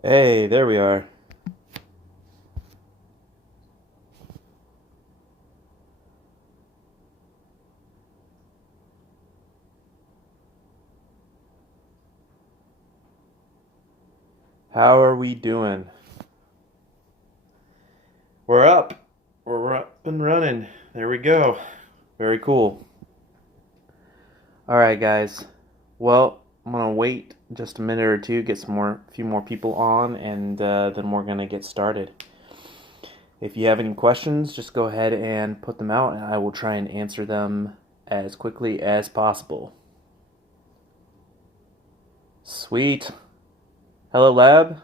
Hey, there we are. How are we doing? We're up. We're up and running. There we go. Very cool. All right, guys. Well, I'm gonna wait just a minute or two, get a few more people on, and then we're gonna get started. If you have any questions, just go ahead and put them out, and I will try and answer them as quickly as possible. Sweet. Hello, Lab.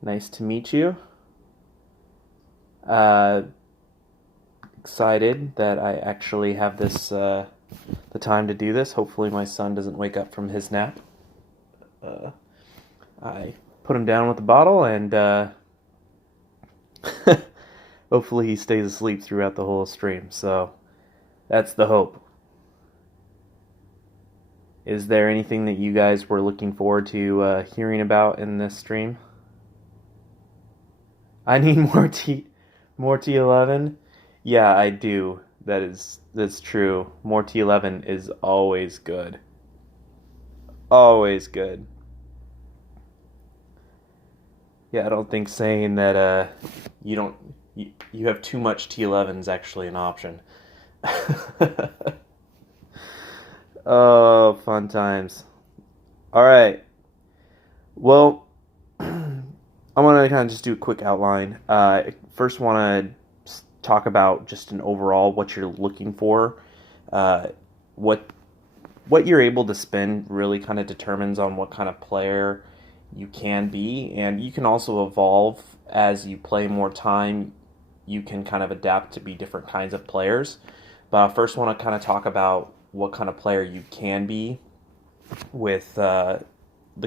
Nice to meet you. Uh, Excited that I actually have the time to do this. Hopefully, my son doesn't wake up from his nap. Uh, I put him down with the bottle, and hopefully, he stays asleep throughout the whole stream. So that's the hope. Is there anything that you guys were looking forward to hearing about in this stream? I need more T11. Yeah, I do. That's true. More T11 is always good. Always good. Yeah, I don't think saying that you don't you have too much T11 is actually an option. Oh, fun times. All right. Well, I want to kind of just do a quick outline. First, want to talk about just an overall what you're looking for. Uh, what what you're able to spend really kind of determines on what kind of player you can be, and you can also evolve as you play more time. You can kind of adapt to be different kinds of players. But I first want to kind of talk about what kind of player you can be with the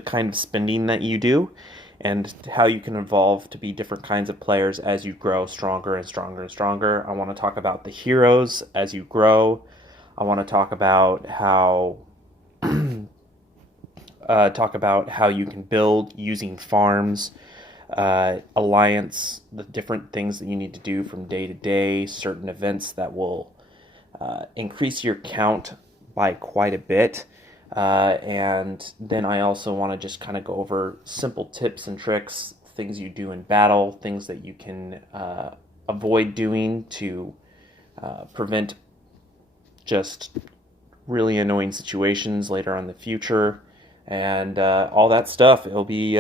kind of spending that you do and how you can evolve to be different kinds of players as you grow stronger and stronger and stronger. I want to talk about the heroes as you grow. I want to talk about how you can build using farms, alliance, the different things that you need to do from day to day, certain events that will increase your count by quite a bit. And then I also want to just kind of go over simple tips and tricks, things you do in battle, things that you can avoid doing to prevent just really annoying situations later on in the future, and all that stuff. It'll be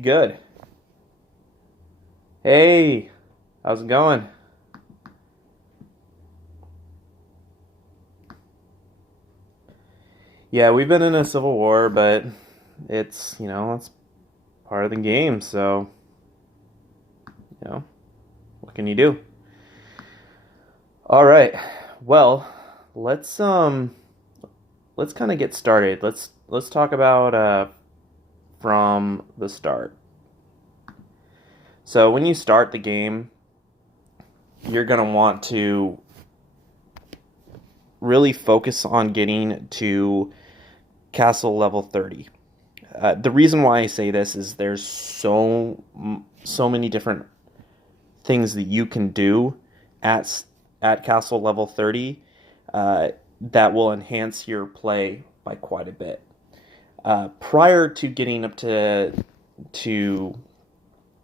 good. Hey, how's it going? Yeah, we've been in a civil war, but it's part of the game. So what can you do? All right. Well, let's um let's kind of get started. Let's talk about from the start. So when you start the game, you're gonna want to really focus on getting to castle level 30. The reason why I say this is there's so many different things that you can do at at castle level 30 that will enhance your play by quite a bit. Prior to getting up to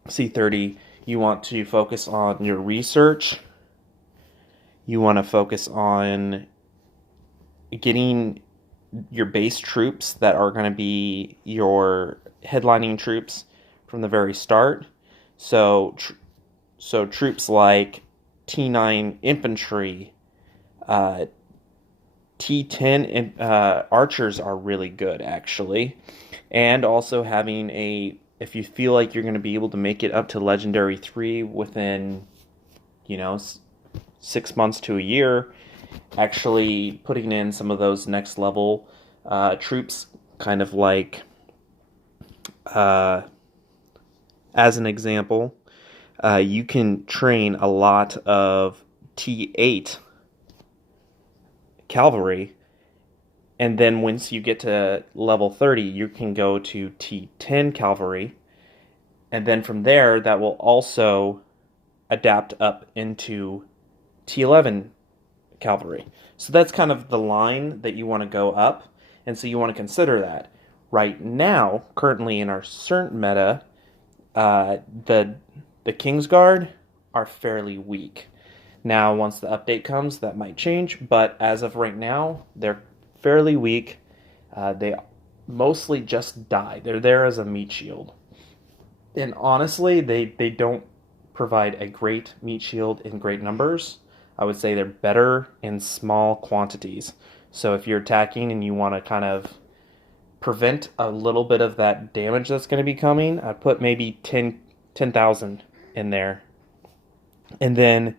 C30, you want to focus on your research. You want to focus on getting your base troops that are going to be your headlining troops from the very start. So, so troops like T9 infantry, uh, T10 archers are really good actually, and also having a if you feel like you're going to be able to make it up to legendary 3 within you know 6 months to a year, actually putting in some of those next level troops, kind of like uh, as an example, you can train a lot of T8 cavalry And then once you get to level 30, you can go to T10 cavalry. And then from there, that will also adapt up into T11 cavalry. So that's kind of the line that you want to go up. And so you want to consider that. Right now, currently in our certain meta, uh, the the Kingsguard are fairly weak. Now, once the update comes, that might change, but as of right now, they're fairly weak. They mostly just die. They're there as a meat shield. And honestly, they don't provide a great meat shield in great numbers. I would say they're better in small quantities. So if you're attacking and you want to kind of prevent a little bit of that damage that's going to be coming, I'd put maybe 10,000 in there. And then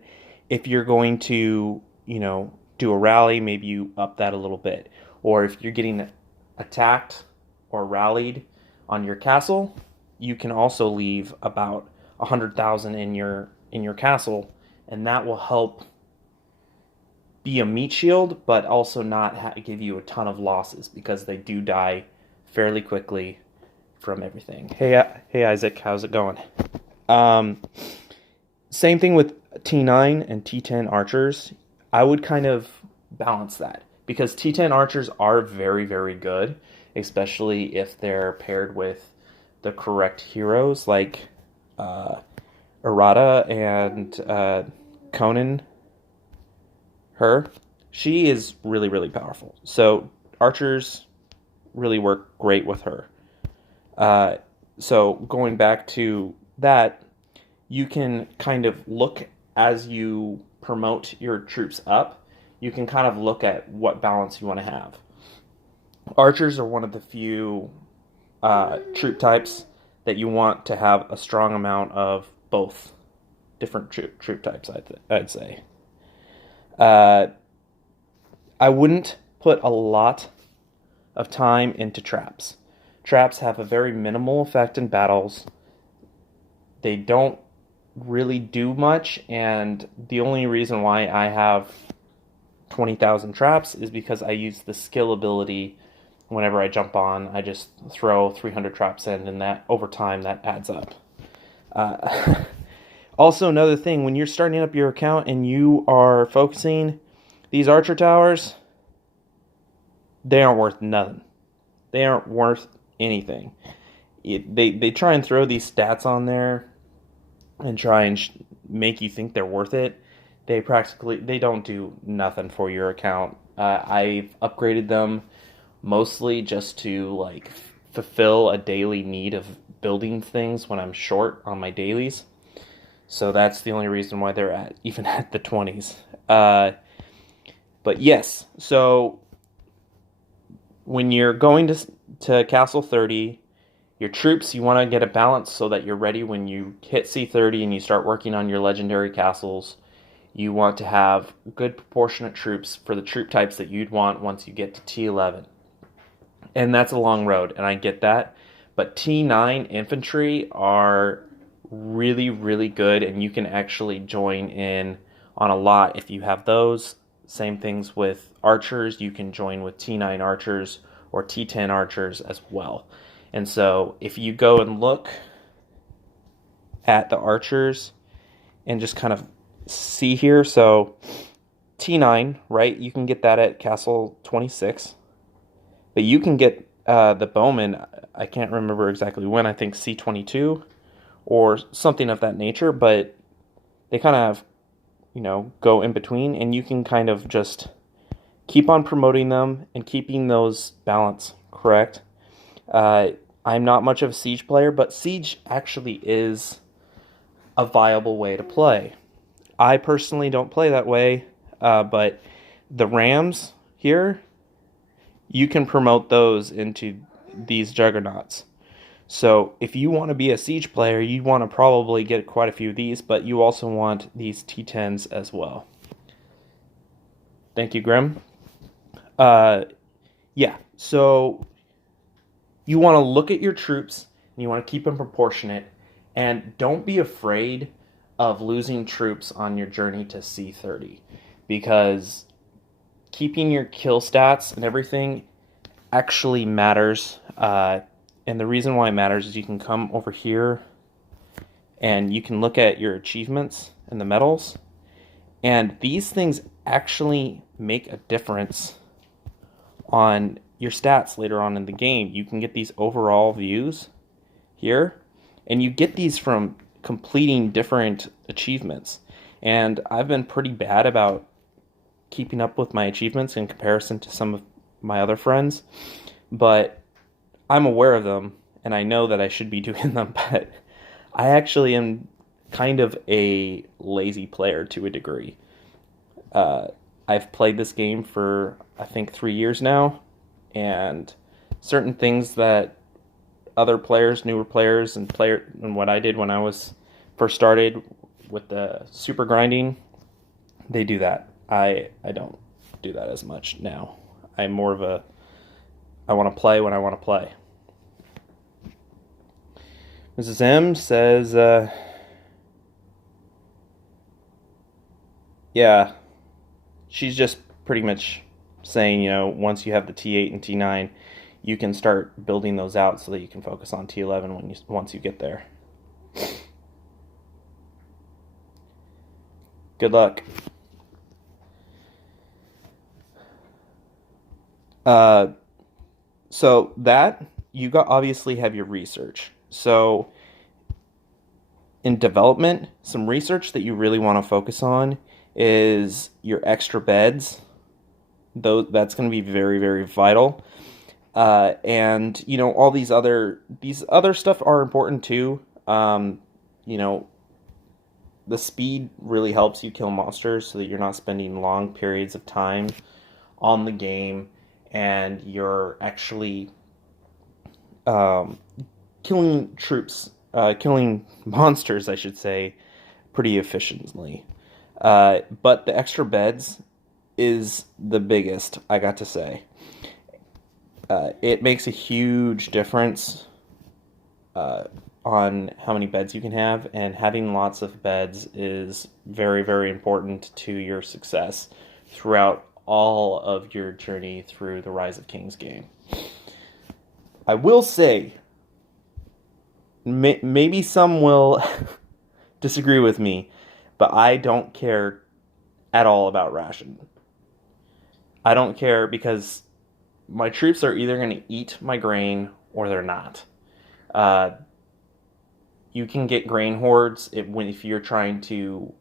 if you're going to, do a rally, maybe you up that a little bit. Or if you're getting attacked or rallied on your castle, you can also leave about 100,000 in your castle, and that will help be a meat shield, but also not give you a ton of losses because they do die fairly quickly from everything. Hey Isaac, how's it going? Um, Same thing with T9 and T10 archers. I would kind of balance that because T10 archers are very, very good, especially if they're paired with the correct heroes like uh, Errata and Conan. Her, she is really, really powerful. So archers really work great with her. Uh, so going back to that, you can kind of look as you promote your troops up. You can kind of look at what balance you want to have. Archers are one of the few troop types that you want to have a strong amount of both different troop types. I'd say. Uh, I wouldn't put a lot of time into traps. Traps have a very minimal effect in battles. They don't really do much, and the only reason why I have 20,000 traps is because I use the skill ability whenever I jump on. I just throw 300 traps in, and that over time that adds up. Uh, Also, another thing, when you're starting up your account and you are focusing, these archer towers, they aren't worth nothing. They aren't worth anything. They try and throw these stats on there and try and make you think they're worth it. They don't do nothing for your account. I've upgraded them mostly just to like fulfill a daily need of building things when I'm short on my dailies. So that's the only reason why they're even at the 20s. But yes, so when you're going to Castle 30, your troops, you want to get a balance so that you're ready when you hit C30 and you start working on your legendary castles. You want to have good proportionate troops for the troop types that you'd want once you get to T11. And that's a long road, and I get that. But T9 infantry are really, really good, and you can actually join in on a lot if you have those. Same things with archers. You can join with T9 archers or T10 archers as well. And so if you go and look at the archers and just kind of see here, so T9, right, you can get that at Castle 26. But you can get the bowman, I can't remember exactly when, I think C22 or something of that nature, but they kind of, go in between, and you can kind of just keep on promoting them and keeping those balance correct. I'm not much of a Siege player, but Siege actually is a viable way to play. I personally don't play that way, but the Rams here, you can promote those into these juggernauts. So if you want to be a Siege player, you want to probably get quite a few of these, but you also want these T10s as well. Thank you, Grim. Yeah, so you want to look at your troops, and you want to keep them proportionate, and don't be afraid of losing troops on your journey to C30, because keeping your kill stats and everything actually matters. And the reason why it matters is you can come over here and you can look at your achievements and the medals. And these things actually make a difference on your stats later on in the game. You can get these overall views here, and you get these from completing different achievements. And I've been pretty bad about keeping up with my achievements in comparison to some of my other friends, but I'm aware of them and I know that I should be doing them, but I actually am kind of a lazy player to a degree. Uh, I've played this game for I think 3 years now, and certain things that other players, newer players, and what I did when I was first started with the super grinding, they do that. I don't do that as much now. I'm more of a I want to play when I want to play. Mrs. M says, yeah, she's just pretty much saying, once you have the T8 and T9, you can start building those out so that you can focus on T11 once you get there. Good luck. So that you obviously have your research. So in development, some research that you really want to focus on is your extra beds. That's going to be very, very vital. And all these other stuff are important too. You know, the speed really helps you kill monsters so that you're not spending long periods of time on the game, and you're actually killing killing monsters, I should say, pretty efficiently. But the extra beds is the biggest, I got to say. It makes a huge difference on how many beds you can have, and having lots of beds is very, very important to your success throughout all of your journey through the Rise of Kings game. I will say, maybe some will disagree with me, but I don't care at all about ration. I don't care because my troops are either going to eat my grain or they're not. You can get grain hordes if you're trying to,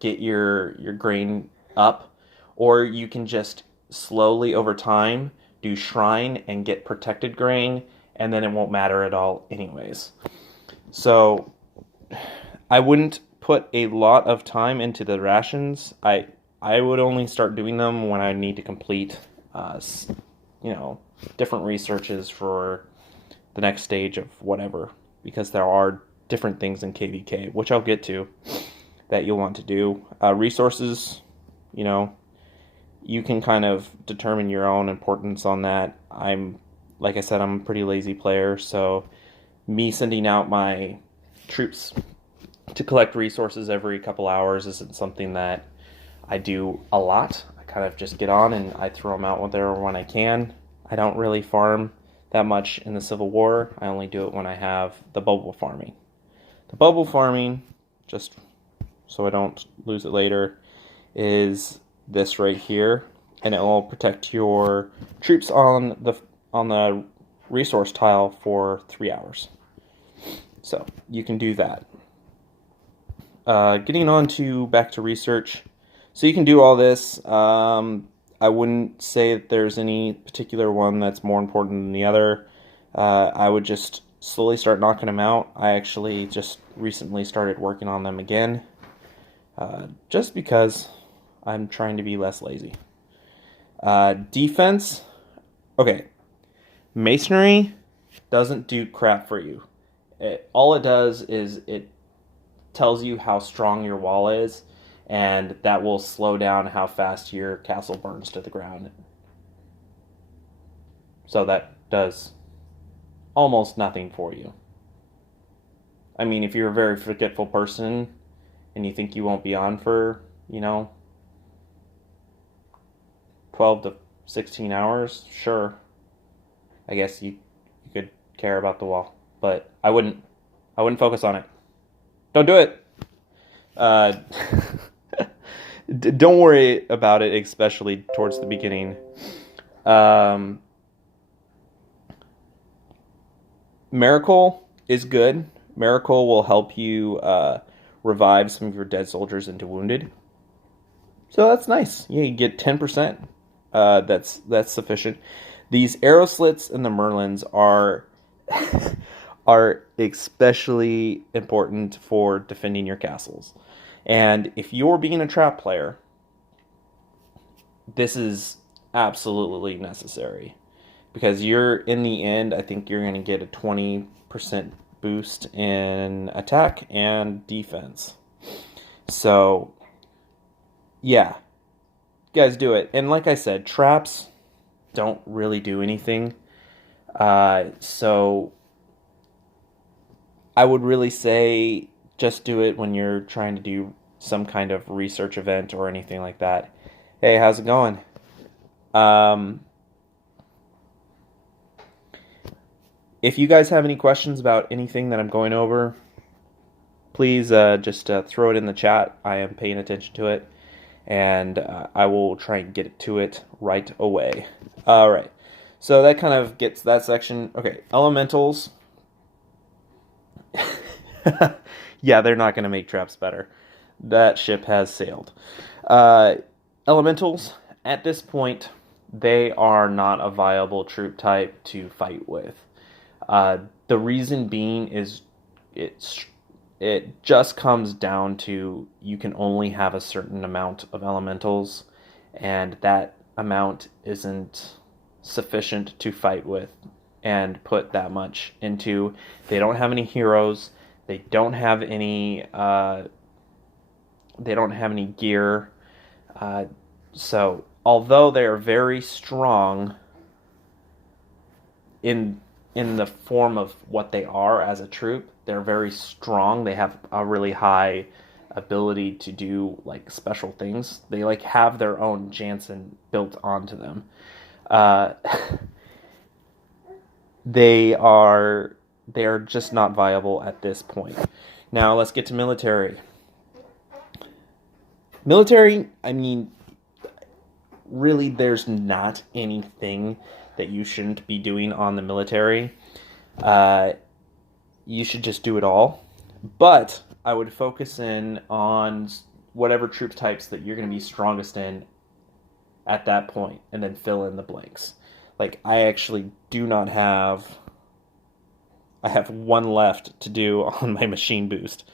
get your grain up, or you can just slowly over time do shrine and get protected grain, and then it won't matter at all anyways. So I wouldn't put a lot of time into the rations. I would only start doing them when I need to complete different researches for the next stage of whatever, because there are different things in KVK, which I'll get to, that you'll want to do. Resources, you can kind of determine your own importance on that. Like I said, I'm a pretty lazy player, so me sending out my troops to collect resources every couple hours isn't something that I do a lot. I kind of just get on and I throw them out there when I can. I don't really farm that much in the Civil War. I only do it when I have the bubble farming. The bubble farming, just so I don't lose it later, is this right here, and it will protect your troops on the resource tile for 3 hours. So you can do that. Getting on to back to research. So you can do all this. I wouldn't say that there's any particular one that's more important than the other. I would just slowly start knocking them out. I actually just recently started working on them again, just because I'm trying to be less lazy. Defense. Okay. Masonry doesn't do crap for you. All it does is it tells you how strong your wall is, and that will slow down how fast your castle burns to the ground. So that does almost nothing for you. I mean, if you're a very forgetful person, and you think you won't be on for, 12 to 16 hours, sure. I guess you could care about the wall, but I wouldn't focus on it. Don't do it. Uh, don't worry about it, especially towards the beginning. Miracle is good. Miracle will help you revive some of your dead soldiers into wounded. So that's nice. Yeah, you get 10%. That's sufficient. These arrow slits and the Merlins are are especially important for defending your castles. And if you're being a trap player, this is absolutely necessary. Because you're, in the end, I think you're going to get a 20% boost in attack and defense. So, yeah, you guys do it. And like I said, traps don't really do anything. So, I would really say just do it when you're trying to do some kind of research event or anything like that. Hey, how's it going? If you guys have any questions about anything that I'm going over, please just throw it in the chat. I am paying attention to it, and I will try and get to it right away. All right, so that kind of gets that section. Okay, elementals. Yeah, they're not going to make traps better. That ship has sailed. Elementals, at this point, they are not a viable troop type to fight with. The reason being is it just comes down to you can only have a certain amount of elementals, and that amount isn't sufficient to fight with and put that much into. They don't have any heroes. They don't have any. They don't have any gear. So although they are very strong in the form of what they are as a troop, they're very strong. They have a really high ability to do like special things. They like have their own Jansen built onto them. They are just not viable at this point. Now let's get to military. Military, I mean, really there's not anything that you shouldn't be doing on the military. You should just do it all. But I would focus in on whatever troop types that you're going to be strongest in at that point, and then fill in the blanks. Like, I actually do not have... I have one left to do on my machine boost.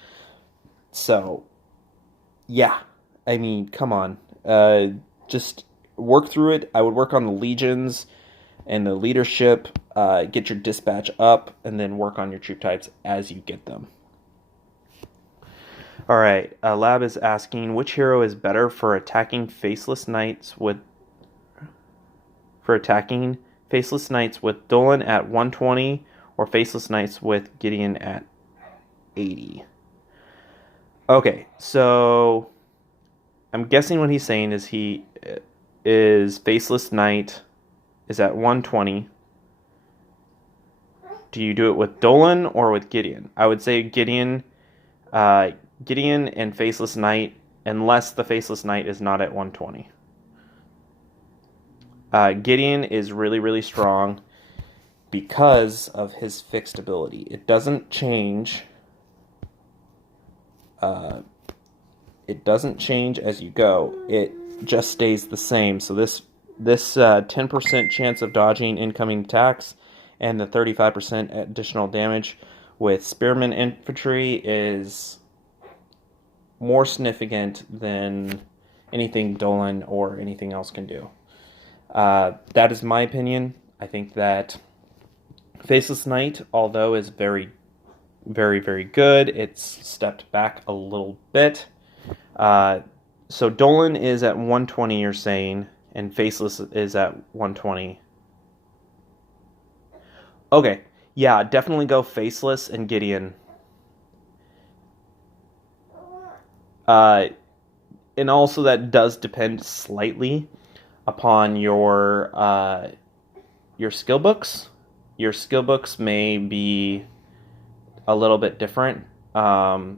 So, yeah. I mean, come on. Just work through it. I would work on the legions and the leadership, get your dispatch up, and then work on your troop types as you get them. All right, Lab is asking, which hero is better for attacking faceless knights with Dolan at 120 or faceless knights with Gideon at 80? Okay, so I'm guessing what he's saying is faceless knight is at 120. Do you do it with Dolan or with Gideon? I would say Gideon and faceless knight, unless the faceless knight is not at 120. Gideon is really, really strong because of his fixed ability. It doesn't change. It doesn't change as you go. It just stays the same. So this 10% chance of dodging incoming attacks and the 35% additional damage with spearman infantry is more significant than anything Dolan or anything else can do. That is my opinion. I think that Faceless Knight, although is very, very, very good, it's stepped back a little bit. So Dolan is at 120, you're saying, and Faceless is at 120. Okay, yeah, definitely go Faceless and Gideon. And also that does depend slightly upon your skill books. Your skill books may be a little bit different. But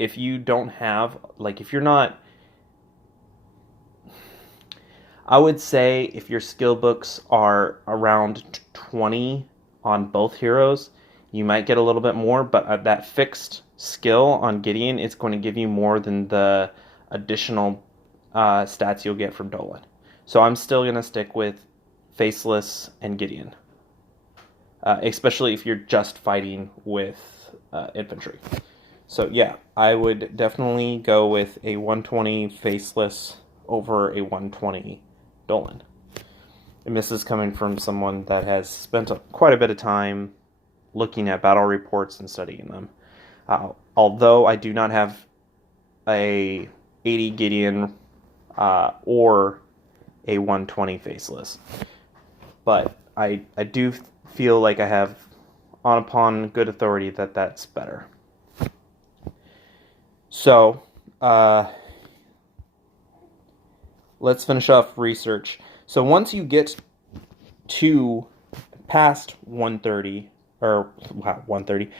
if you don't have, like, if you're not, I would say if your skill books are around 20 on both heroes, you might get a little bit more, but that fixed skill on Gideon is going to give you more than the additional stats you'll get from Dolan. So I'm still going to stick with Faceless and Gideon, especially if you're just fighting with infantry. So yeah, I would definitely go with a 120 Faceless over a 120 Dolan. And this is coming from someone that has spent quite a bit of time looking at battle reports and studying them. Although I do not have a 80 Gideon or a 120 Faceless. But I do feel like I have upon good authority that that's better. So, let's finish off research. So once you get to past 130, or wow, 130,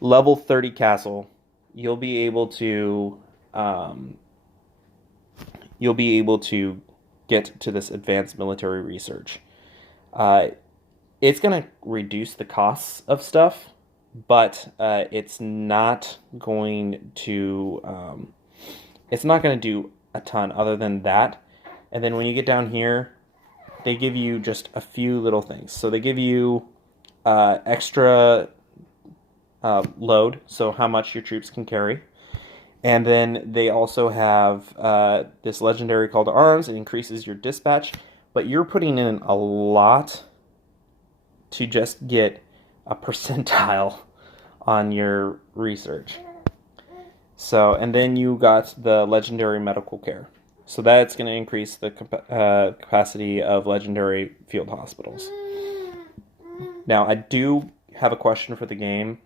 level 30 castle, you'll be able to get to this advanced military research. It's going to reduce the costs of stuff, but it's not going to do a ton other than that. And then when you get down here, they give you just a few little things. So they give you extra load, so how much your troops can carry. And then they also have this legendary call to arms. It increases your dispatch, but you're putting in a lot to just get a percentile on your research. So, and then you got the legendary medical care. So that's going to increase the capacity of legendary field hospitals. Now, I do have a question for the game,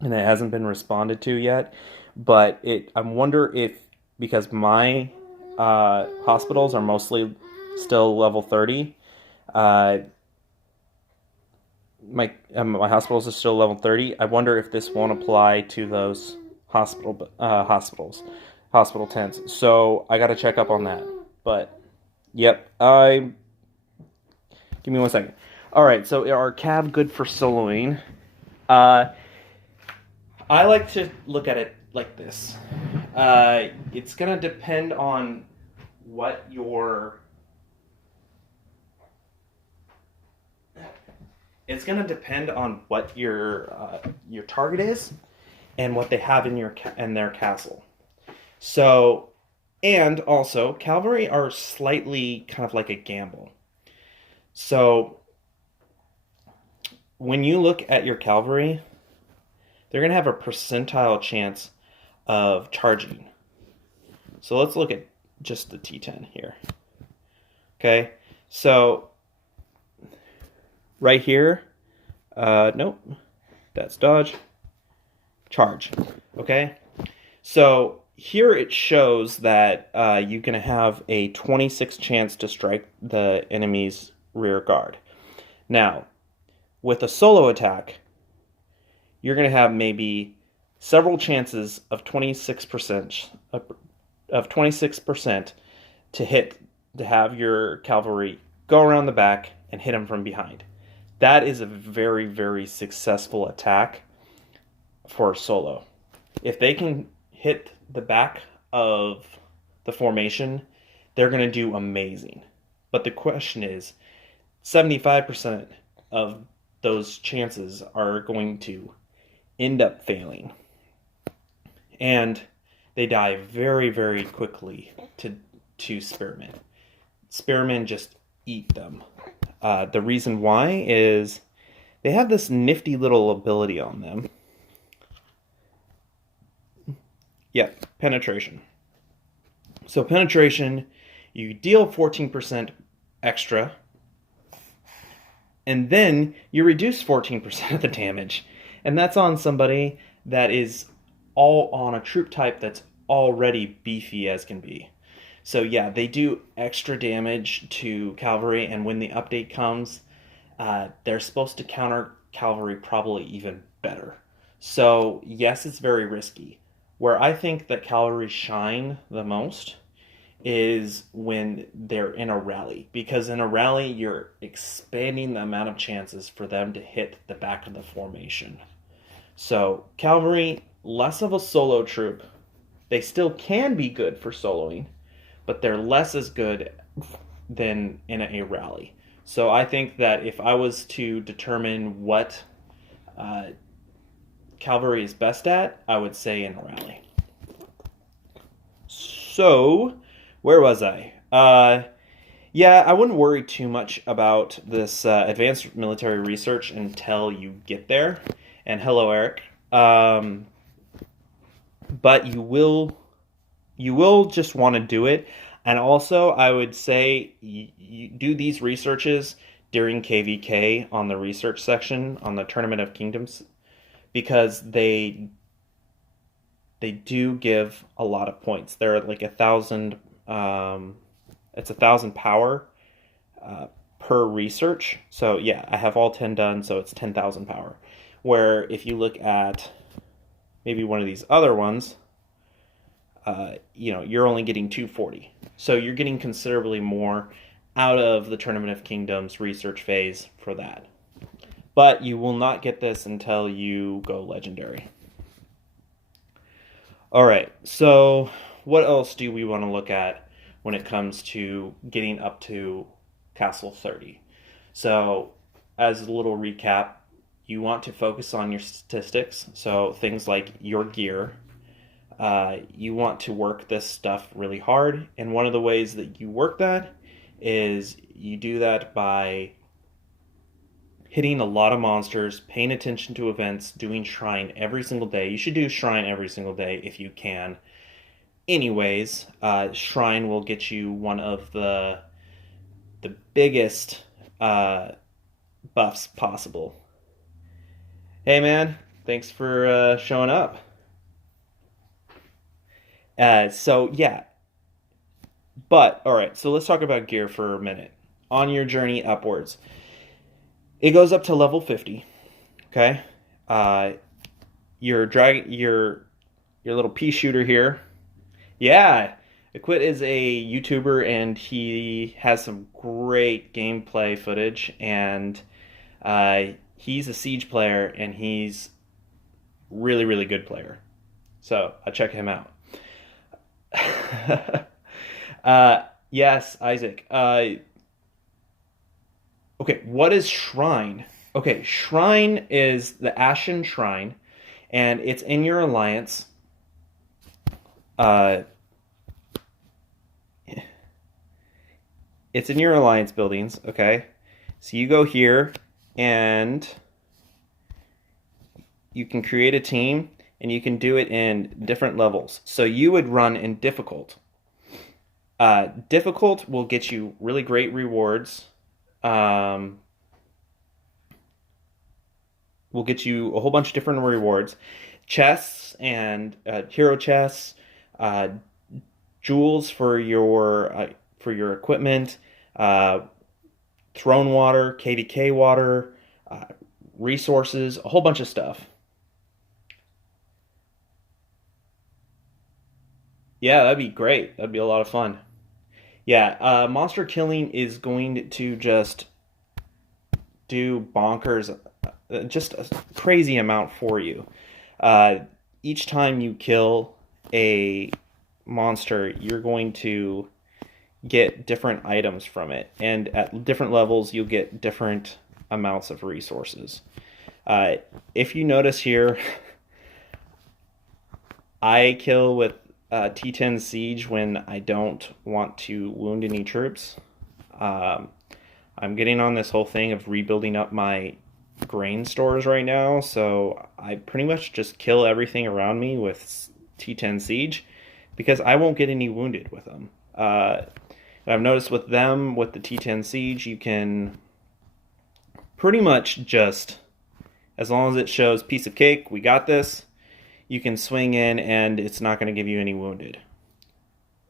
and it hasn't been responded to yet, but I wonder if, because my hospitals are mostly still level 30, my hospitals are still level 30. I wonder if this won't apply to those hospital tents. So I got to check up on that. But yep, give me 1 second. All right, so are cav good for soloing? I like to look at it like this. It's gonna depend on what your target is and what they have in their castle. So, and also cavalry are slightly kind of like a gamble. So when you look at your cavalry, they're going to have a percentile chance of charging. So let's look at just the T10 here. Okay, so right here, nope, that's dodge, charge. Okay, so here it shows that you're going to have a 26 chance to strike the enemy's rear guard. Now, with a solo attack, you're going to have maybe several chances of 26% to have your cavalry go around the back and hit them from behind. That is a very, very successful attack for a solo. If they can hit the back of the formation, they're going to do amazing. But the question is, 75% of those chances are going to end up failing. And they die very, very quickly to spearmen. Spearmen just eat them. The reason why is they have this nifty little ability on them. Yeah, penetration. So penetration, you deal 14% extra, and then you reduce 14% of the damage. And that's on somebody that is all on a troop type that's already beefy as can be. So yeah, they do extra damage to cavalry, and when the update comes, they're supposed to counter cavalry probably even better. So yes, it's very risky. Where I think that cavalry shine the most is when they're in a rally, because in a rally you're expanding the amount of chances for them to hit the back of the formation. So cavalry, less of a solo troop. They still can be good for soloing, but they're less as good than in a rally. So I think that if I was to determine what uh, cavalry is best at, I would say in a rally. So, where was I? Yeah, I wouldn't worry too much about this advanced military research until you get there. And hello, Eric. But you will just want to do it. And also, I would say you do these researches during KVK on the research section on the Tournament of Kingdoms, because they do give a lot of points. They're like 1,000. It's 1,000 power per research. So yeah, I have all 10 done, so it's 10,000 power. Where if you look at maybe one of these other ones, you're only getting 240. So you're getting considerably more out of the Tournament of Kingdoms research phase for that. But you will not get this until you go legendary. All right, so what else do we want to look at when it comes to getting up to Castle 30? So, as a little recap, you want to focus on your statistics, so things like your gear. You want to work this stuff really hard, and one of the ways that you work that is you do that by hitting a lot of monsters, paying attention to events, doing shrine every single day. You should do shrine every single day if you can. Anyways, shrine will get you one of the biggest buffs possible. Hey man, thanks for showing up. So yeah, but all right. So let's talk about gear for a minute. On your journey upwards, it goes up to level 50. Okay, your little pea shooter here. Yeah, Equit is a YouTuber and he has some great gameplay footage, and he's a Siege player and he's really, really good player. So check him out. Yes, Isaac. Okay, what is Shrine? Okay, Shrine is the Ashen Shrine, and it's in your alliance. It's in your alliance buildings, okay? So you go here, and you can create a team, and you can do it in different levels. So you would run in difficult. Difficult will get you really great rewards. Will get you a whole bunch of different rewards. Chests and hero chests, jewels for your equipment, throne water, KVK water, resources, a whole bunch of stuff. Yeah, that'd be great. That'd be a lot of fun. Yeah, monster killing is going to just do bonkers, just a crazy amount for you. Each time you kill a monster, you're going to get different items from it, and at different levels, you'll get different amounts of resources. If you notice here, I kill with T10 Siege when I don't want to wound any troops. I'm getting on this whole thing of rebuilding up my grain stores right now, so I pretty much just kill everything around me with T10 Siege because I won't get any wounded with them. I've noticed with them, with the T10 Siege, you can pretty much just, as long as it shows piece of cake, we got this, you can swing in and it's not going to give you any wounded.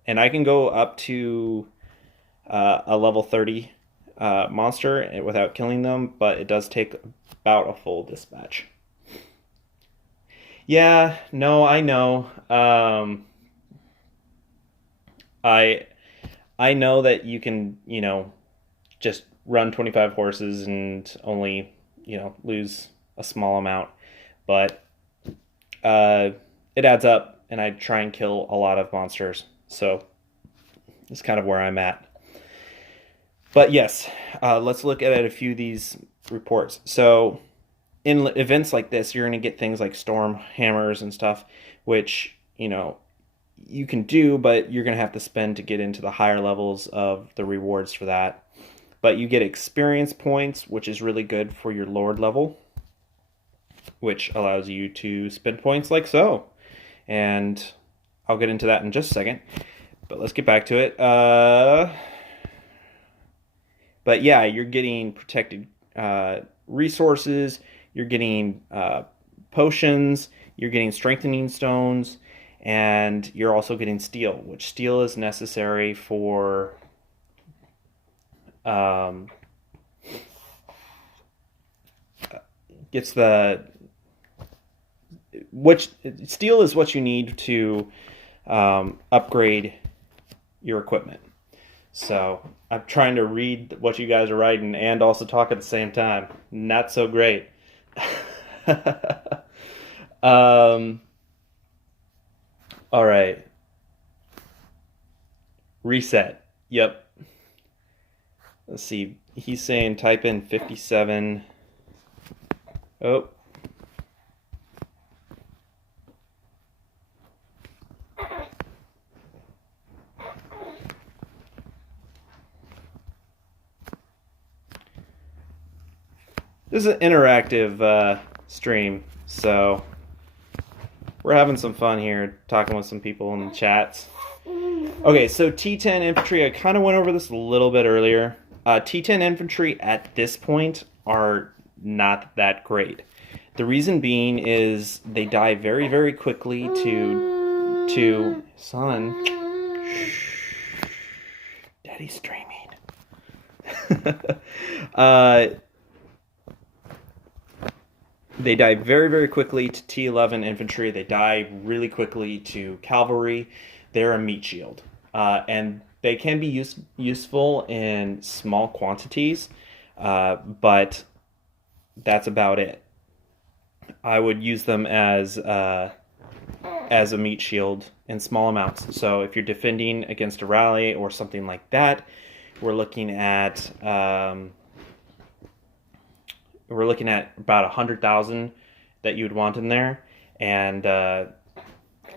and I can go up to a level 30 monster without killing them, but it does take about a full dispatch. Yeah, no, I know. I I know that you can, just run 25 horses and only, lose a small amount, but uh, it adds up, and I try and kill a lot of monsters. So it's kind of where I'm at. But yes, let's look at a few of these reports. So in events like this, you're going to get things like storm hammers and stuff, which, you can do, but you're going to have to spend to get into the higher levels of the rewards for that. But you get experience points, which is really good for your Lord level, which allows you to spend points like so. And I'll get into that in just a second. But let's get back to it. But yeah, you're getting protected resources, you're getting potions, you're getting strengthening stones, and you're also getting steel, which steel is necessary for gets the which steel is what you need to upgrade your equipment. So I'm trying to read what you guys are writing and also talk at the same time. Not so great. All right. Reset. Yep. Let's see. He's saying type in 57. Oh. This is an interactive stream, so we're having some fun here, talking with some people in the chats. Okay, so T10 infantry, I kind of went over this a little bit earlier. T10 infantry at this point are not that great. The reason being is they die very, very quickly to son. Shh, Daddy's streaming. They die very, very quickly to T11 infantry. They die really quickly to cavalry. They're a meat shield. And they can be useful in small quantities, but that's about it. I would use them as a meat shield in small amounts. So if you're defending against a rally or something like that, we're looking at about 100,000 that you'd want in there, and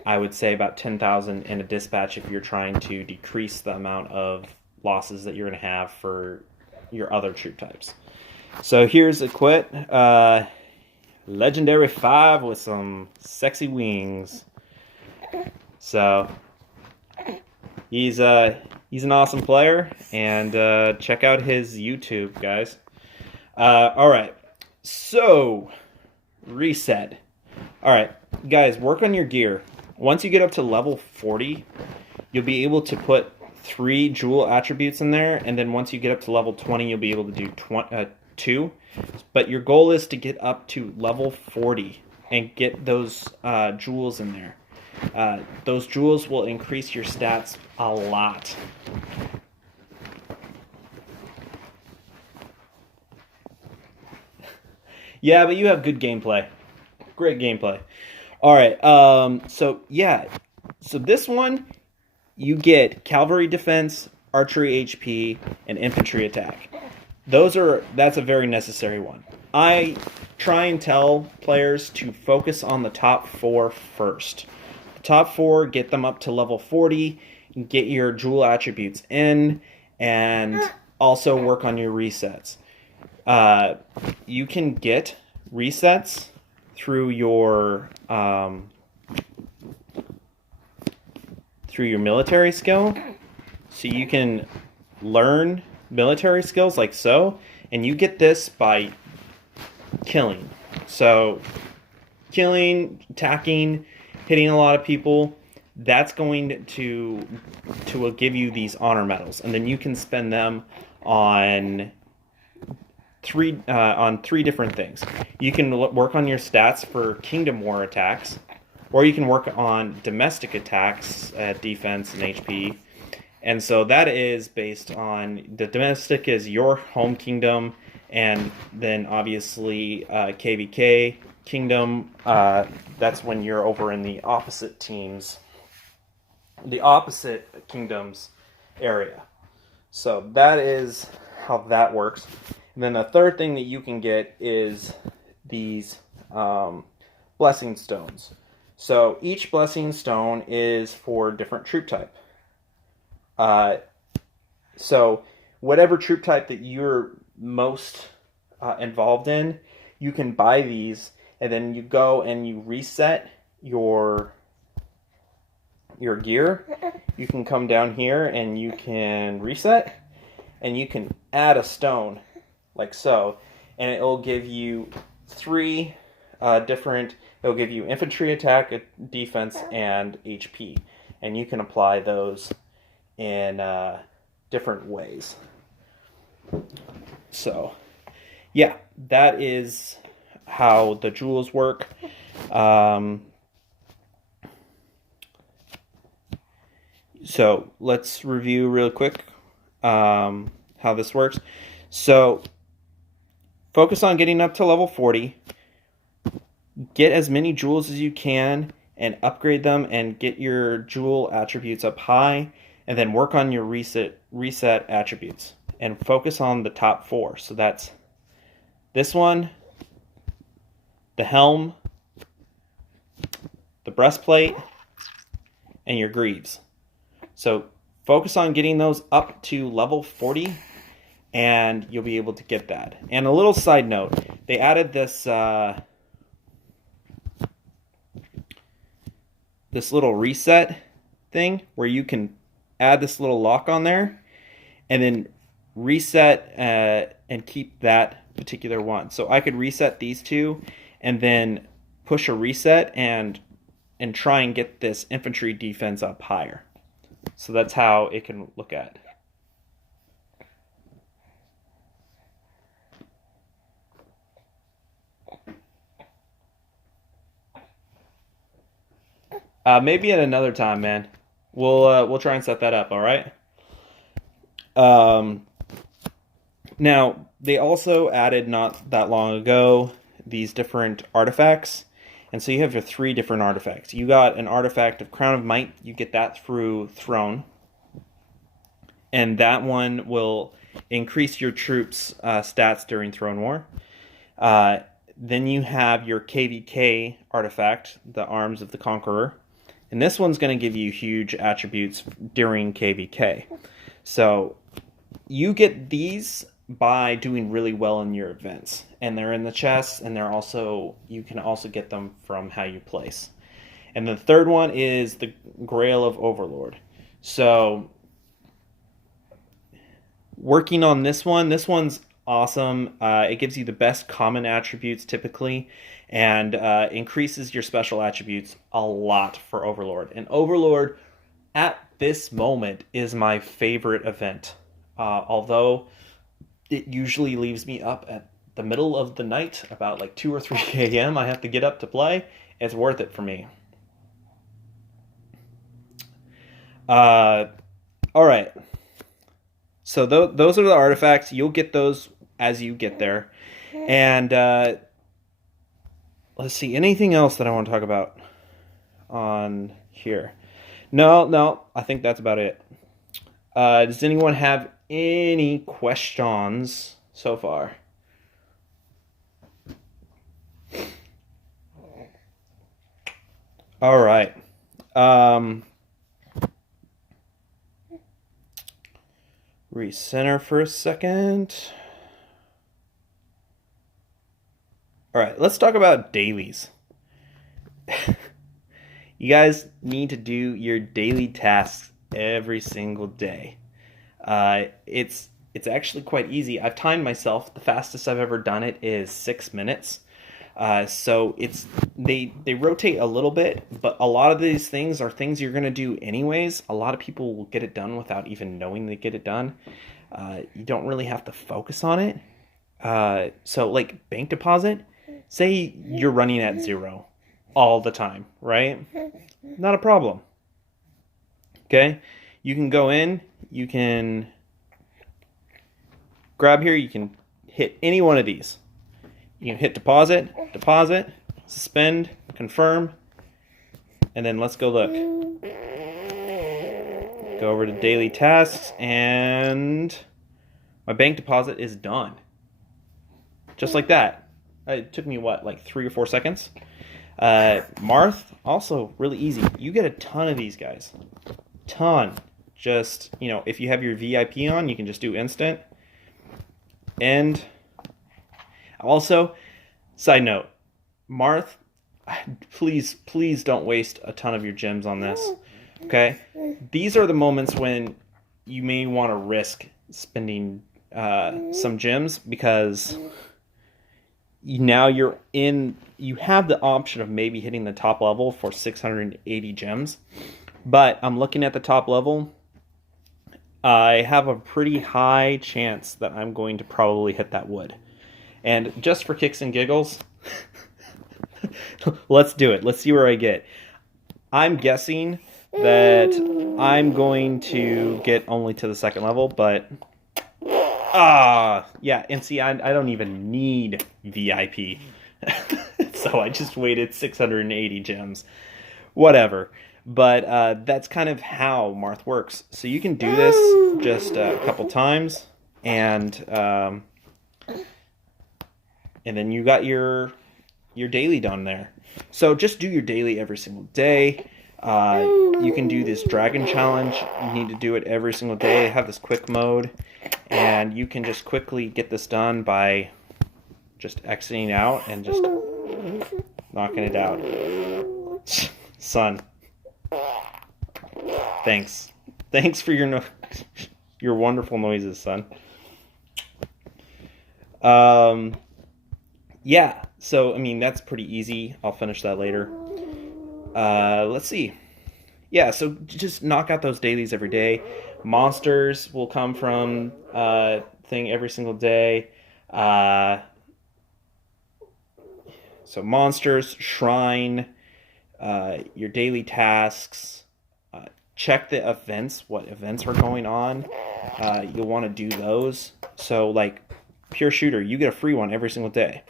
I would say about 10,000 in a dispatch if you're trying to decrease the amount of losses that you're going to have for your other troop types. So here's a quit. Legendary 5 with some sexy wings. So he's an awesome player, and check out his YouTube, guys. All right, so reset. All right, guys, work on your gear. Once you get up to level 40, you'll be able to put 3 jewel attributes in there, and then once you get up to level 20, you'll be able to do 2. But your goal is to get up to level 40 and get those jewels in there. Those jewels will increase your stats a lot. Yeah, but you have good gameplay. Great gameplay. All right. So this one, you get cavalry defense, archery HP, and infantry attack. That's a very necessary one. I try and tell players to focus on the top 4 first. The top 4, get them up to level 40, get your jewel attributes in, and also work on your resets. You can get resets through your military skill. So you can learn military skills like so, and you get this by killing. So killing, attacking, hitting a lot of people, that's going to give you these honor medals, and then you can spend them on three different things. You can work on your stats for Kingdom War attacks, or you can work on domestic attacks, defense, and HP. And so that is based on the domestic is your home kingdom, and then obviously KVK kingdom. That's when you're over in the opposite kingdoms area. So that is how that works. And then the third thing that you can get is these blessing stones. So each blessing stone is for different troop type. So whatever troop type that you're most involved in, you can buy these, and then you go and you reset your gear. You can come down here and you can reset, and you can add a stone like so, and it will give you three different. It'll give you infantry, attack, defense, and HP, and you can apply those in different ways. So, yeah, that is how the jewels work. So let's review real quick how this works. So focus on getting up to level 40. Get as many jewels as you can and upgrade them and get your jewel attributes up high, and then work on your reset attributes and focus on the top 4. So that's this one, the helm, the breastplate, and your greaves. So focus on getting those up to level 40, and you'll be able to get that. And a little side note, they added this this little reset thing where you can add this little lock on there and then reset and keep that particular one. So I could reset these two and then push a reset and try and get this infantry defense up higher. So that's how it can look at. Maybe at another time, man. We'll try and set that up. All right. Now they also added not that long ago these different artifacts, and so you have your 3 different artifacts. You got an artifact of Crown of Might. You get that through Throne, and that one will increase your troops' stats during Throne War. Then you have your KVK artifact, the Arms of the Conqueror. And this one's going to give you huge attributes during KVK. So you get these by doing really well in your events. And they're in the chests, and they're also, you can also get them from how you place. And the third one is the Grail of Overlord. So working on this one's awesome. It gives you the best common attributes typically, and increases your special attributes a lot for Overlord. And Overlord, at this moment, is my favorite event. Although it usually leaves me up at the middle of the night, about like 2 or 3 a.m. I have to get up to play. It's worth it for me. All right. So those are the artifacts. You'll get those as you get there. And let's see, anything else that I want to talk about on here? No, I think that's about it. Does anyone have any questions so far? All right. Recenter for a second. All right, let's talk about dailies. You guys need to do your daily tasks every single day. It's actually quite easy. I've timed myself. The fastest I've ever done it is 6 minutes. So they rotate a little bit, but a lot of these things are things you're going to do anyways. A lot of people will get it done without even knowing they get it done. You don't really have to focus on it. So like bank deposit, say you're running at 0 all the time, right? Not a problem. Okay, you can go in, you can grab here, you can hit any one of these. You can hit deposit, suspend, confirm, and then let's go look. Go over to daily tasks, and my bank deposit is done. Just like that. It took me, what, like 3 or 4 seconds? Marth, also really easy. You get a ton of these guys. Ton. Just, if you have your VIP on, you can just do instant. And also, side note, Marth, please don't waste a ton of your gems on this. Okay? These are the moments when you may want to risk spending some gems, because now you have the option of maybe hitting the top level for 680 gems. But I'm looking at the top level. I have a pretty high chance that I'm going to probably hit that wood. And just for kicks and giggles, let's do it. Let's see where I get. I'm guessing that I'm going to get only to the 2nd level, but yeah, and see, I don't even need VIP. So I just waited 680 gems. Whatever. But that's kind of how Marth works. So you can do this just a couple times, and then you got your daily done there. So just do your daily every single day. You can do this dragon challenge. You need to do it every single day. Have this quick mode, and you can just quickly get this done by just exiting out and just knocking it out. Son, thanks for your wonderful noises, son. Yeah, so I mean, that's pretty easy. I'll finish that later. Let's see. Yeah, so just knock out those dailies every day. Monsters will come from thing every single day. So monsters, shrine, your daily tasks. Check the events, what events are going on. You'll want to do those. So like pure shooter, you get a free one every single day.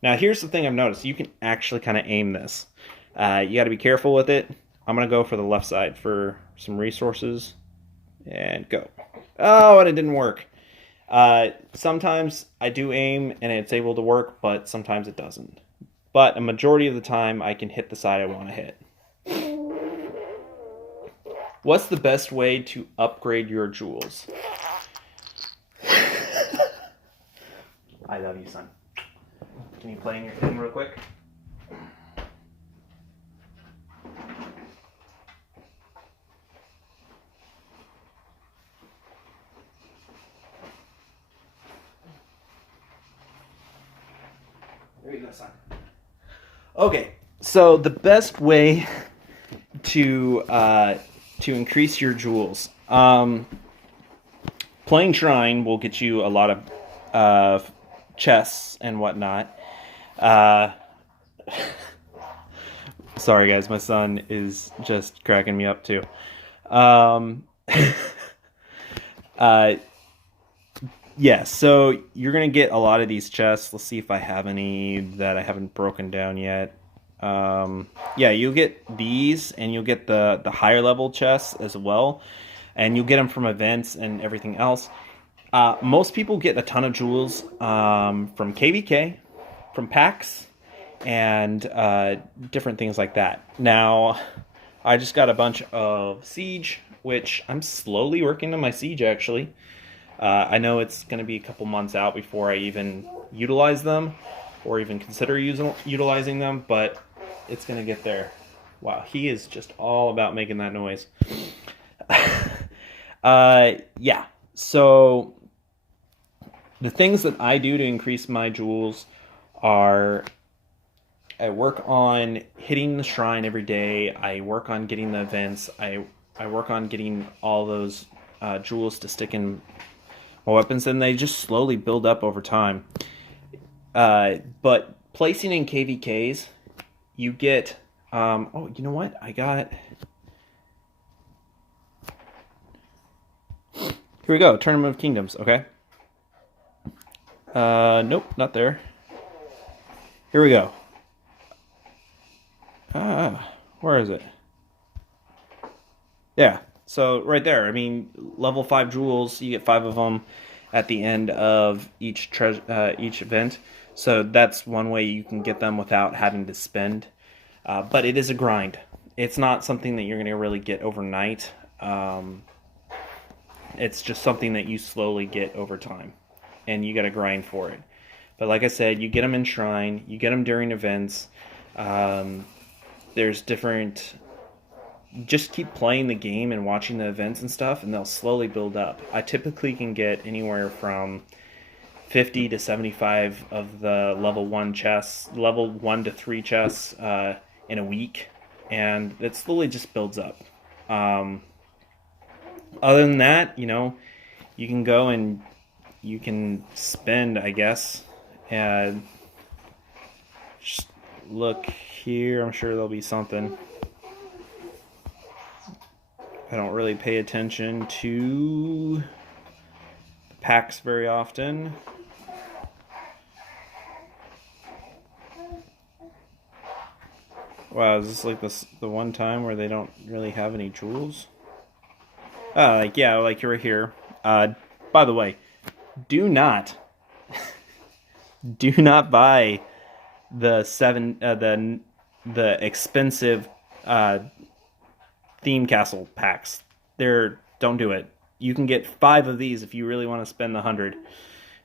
Now here's the thing I've noticed. You can actually kind of aim this. You got to be careful with it. I'm going to go for the left side for some resources. And go. Oh, and it didn't work. Sometimes I do aim and it's able to work, but sometimes it doesn't. But a majority of the time, I can hit the side I want to hit. What's the best way to upgrade your jewels? I love you, son. Can you play in your thing real quick? There you go, son. Okay, so the best way to increase your jewels. Playing Shrine will get you a lot of chests and whatnot. Sorry guys, my son is just cracking me up too. Yeah, so you're going to get a lot of these chests. Let's see if I have any that I haven't broken down yet. Yeah, you'll get these, and you'll get the higher level chests as well. And you'll get them from events and everything else. Most people get a ton of jewels from KVK, from packs, and different things like that. Now, I just got a bunch of Siege, which I'm slowly working on my Siege, actually. I know it's going to be a couple months out before I even utilize them, or even consider utilizing them, but it's going to get there. Wow, he is just all about making that noise. Yeah, so the things that I do to increase my jewels are I work on hitting the shrine every day. I work on getting the events. I work on getting all those jewels to stick in my weapons, and they just slowly build up over time. But placing in KVKs, you get. Oh, you know what? I got. Here we go. Tournament of Kingdoms. Okay. Nope, not there. Here we go. Where is it? Yeah. So right there. I mean, level 5 jewels. You get 5 of them at the end of each event. So that's one way you can get them without having to spend. But it is a grind. It's not something that you're going to really get overnight. It's just something that you slowly get over time, and you got to grind for it. But like I said, you get them in Shrine, you get them during events. There's different. Just keep playing the game and watching the events and stuff, and they'll slowly build up. I typically can get anywhere from 50 to 75 of the level 1 chests, level 1 to 3 chests in a week, and it slowly just builds up. Other than that, you can go and you can spend, I guess, and just look here. I'm sure there'll be something. I don't really pay attention to the packs very often. Wow, is this like the one time where they don't really have any jewels? Like you're here. By the way, do not buy the expensive theme castle packs. Don't do it. You can get 5 of these if you really want to spend the 100.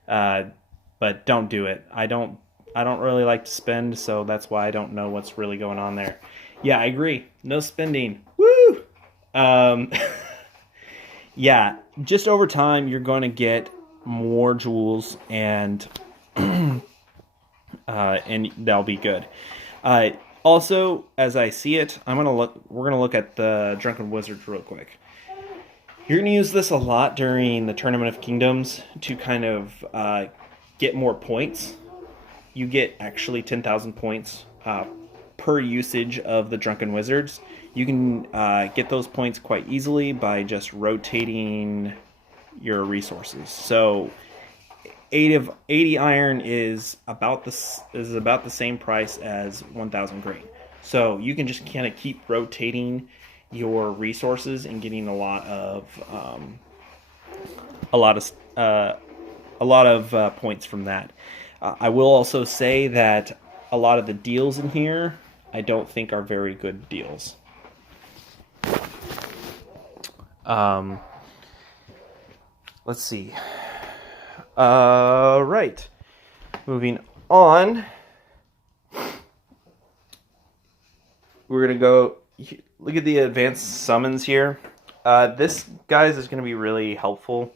But don't do it. I don't really like to spend, so that's why I don't know what's really going on there. Yeah, I agree. No spending. Woo! Yeah, just over time you're going to get more jewels, and that'll be good. Also, as I see it, we're gonna look at the Drunken Wizards real quick. You're gonna use this a lot during the Tournament of Kingdoms to kind of get more points. You get actually 10,000 points per usage of the Drunken Wizards. You can get those points quite easily by just rotating your resources. So 80 iron is about the same price as 1,000 grain. So you can just kind of keep rotating your resources and getting a lot of points from that. I will also say that a lot of the deals in here I don't think are very good deals. Let's see. Right. Moving on. We're going to go look at the advanced summons here. This, guys, is going to be really helpful.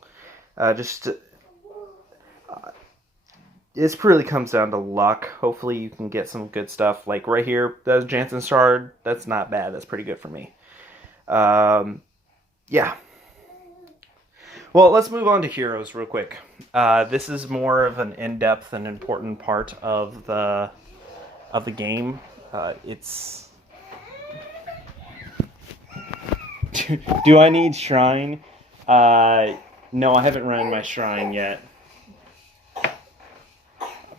This really comes down to luck. Hopefully you can get some good stuff. Like right here, that's Jansen's Shard. That's not bad. That's pretty good for me. Yeah. Well, let's move on to heroes real quick. This is more of an in-depth and important part of the game. It's do I need Shrine? No, I haven't run my Shrine yet.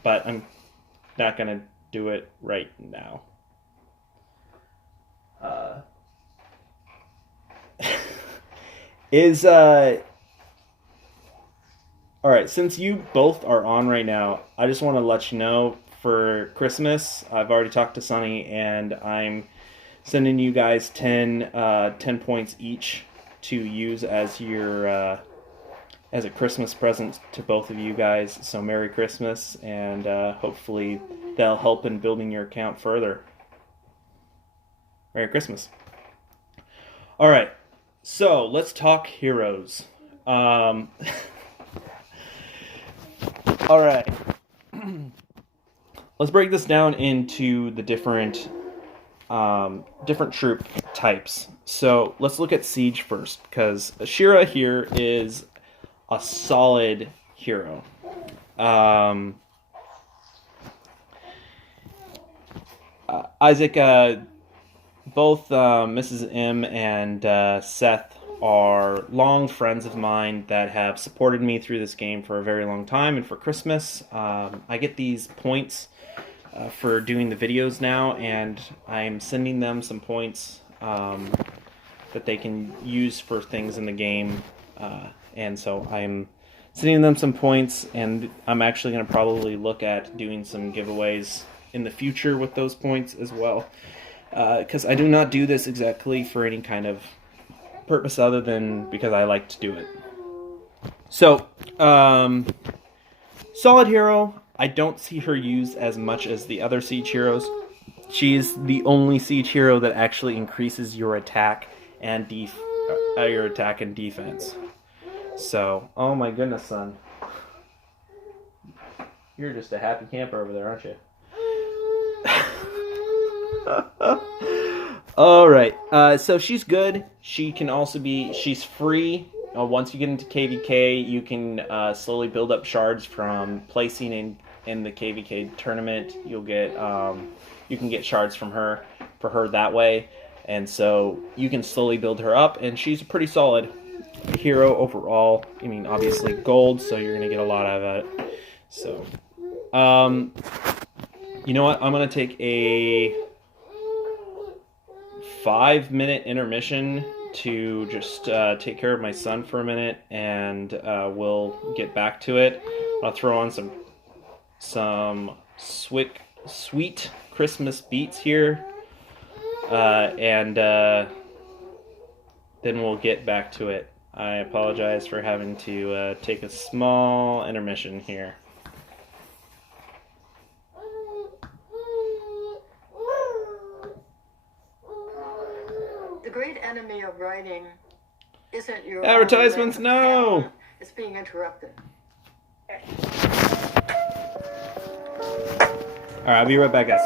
But I'm not gonna do it right now. Alright, since you both are on right now, I just want to let you know for Christmas, I've already talked to Sunny, and I'm sending you guys 10 points each to use as your as a Christmas present to both of you guys. So Merry Christmas, and hopefully that'll help in building your account further. Merry Christmas. Alright, so let's talk heroes. Alright. let's break this down into the different troop types. So let's look at Siege first, because Ashira here is a solid hero. Isaac, both Mrs. M and Seth are long friends of mine that have supported me through this game for a very long time, and for Christmas, I get these points for doing the videos now, and I'm sending them some points that they can use for things in the game, and so I'm sending them some points, and I'm actually going to probably look at doing some giveaways in the future with those points as well, because I do not do this exactly for any kind of purpose other than because I like to do it. So, solid hero. I don't see her used as much as the other Siege heroes. She's the only Siege hero that actually increases your attack and defense. So, oh my goodness, son. You're just a happy camper over there, aren't you? Alright, so she's good. She can also be, she's free. Once you get into KVK, you can slowly build up shards from placing in the KVK tournament. You'll get, you can get shards from her, for her that way. And so you can slowly build her up, and she's a pretty solid hero overall. I mean, obviously gold, so you're going to get a lot out of it. So, you know what? I'm going to take a 5-minute intermission to just take care of my son for a minute, and we'll get back to it. I'll throw on some sweet Christmas beats here, and then we'll get back to it. I apologize for having to take a small intermission here. The great enemy of writing isn't your advertisements. No, it's being interrupted. All right, I'll be right back, guys.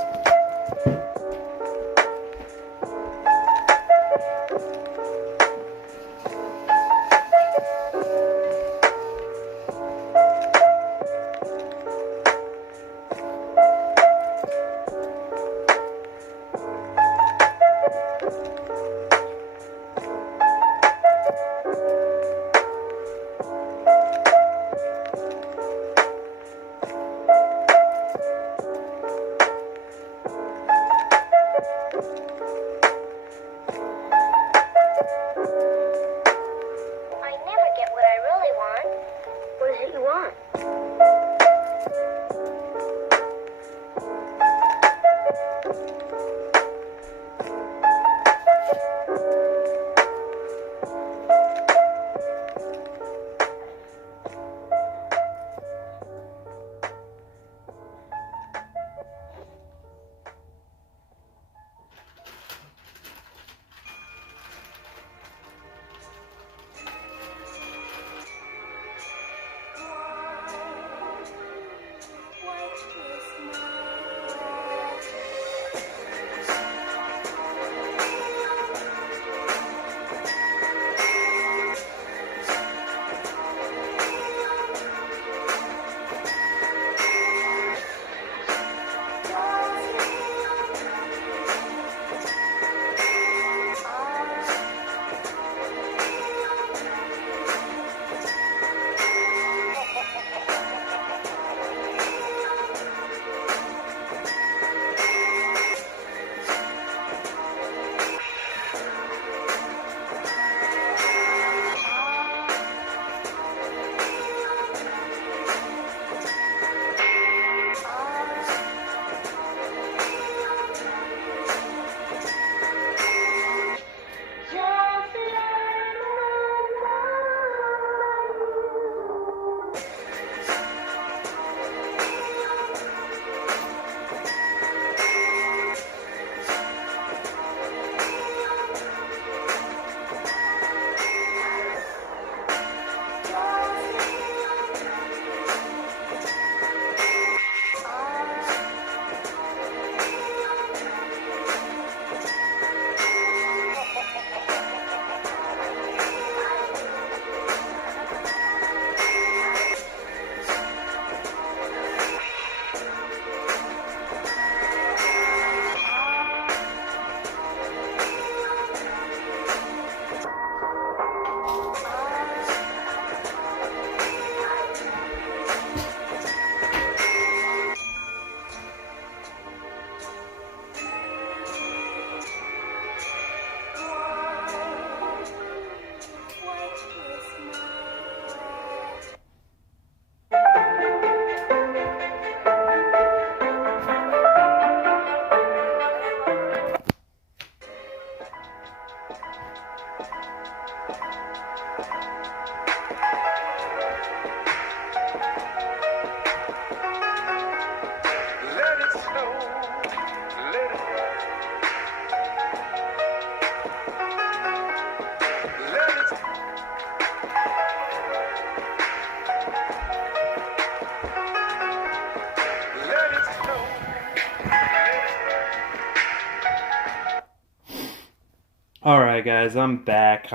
Alright, guys, I'm back.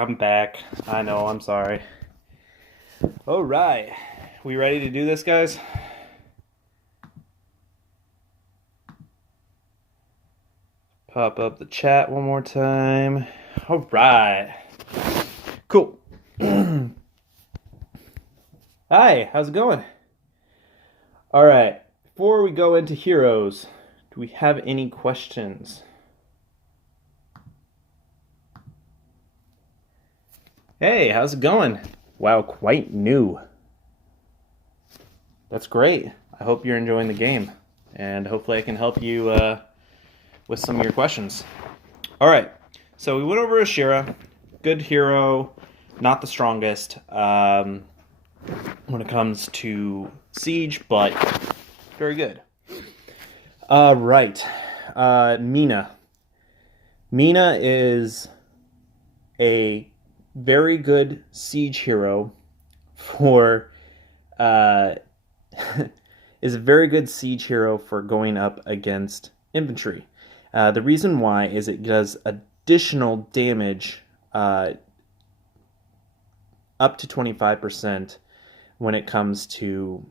I know, I'm sorry. Alright. We ready to do this, guys? Pop up the chat one more time. Alright. Cool. Hi, how's it going? Alright. Before we go into heroes, do we have any questions? Hey, how's it going? Wow, quite new. That's great. I hope you're enjoying the game, and hopefully I can help you with some of your questions. All right, so we went over Ashira. Good hero, not the strongest when it comes to siege, but very good. Right, Mina. Mina is a very good siege hero for is a very good siege hero for going up against infantry. The reason why is it does additional damage up to 25% when it comes to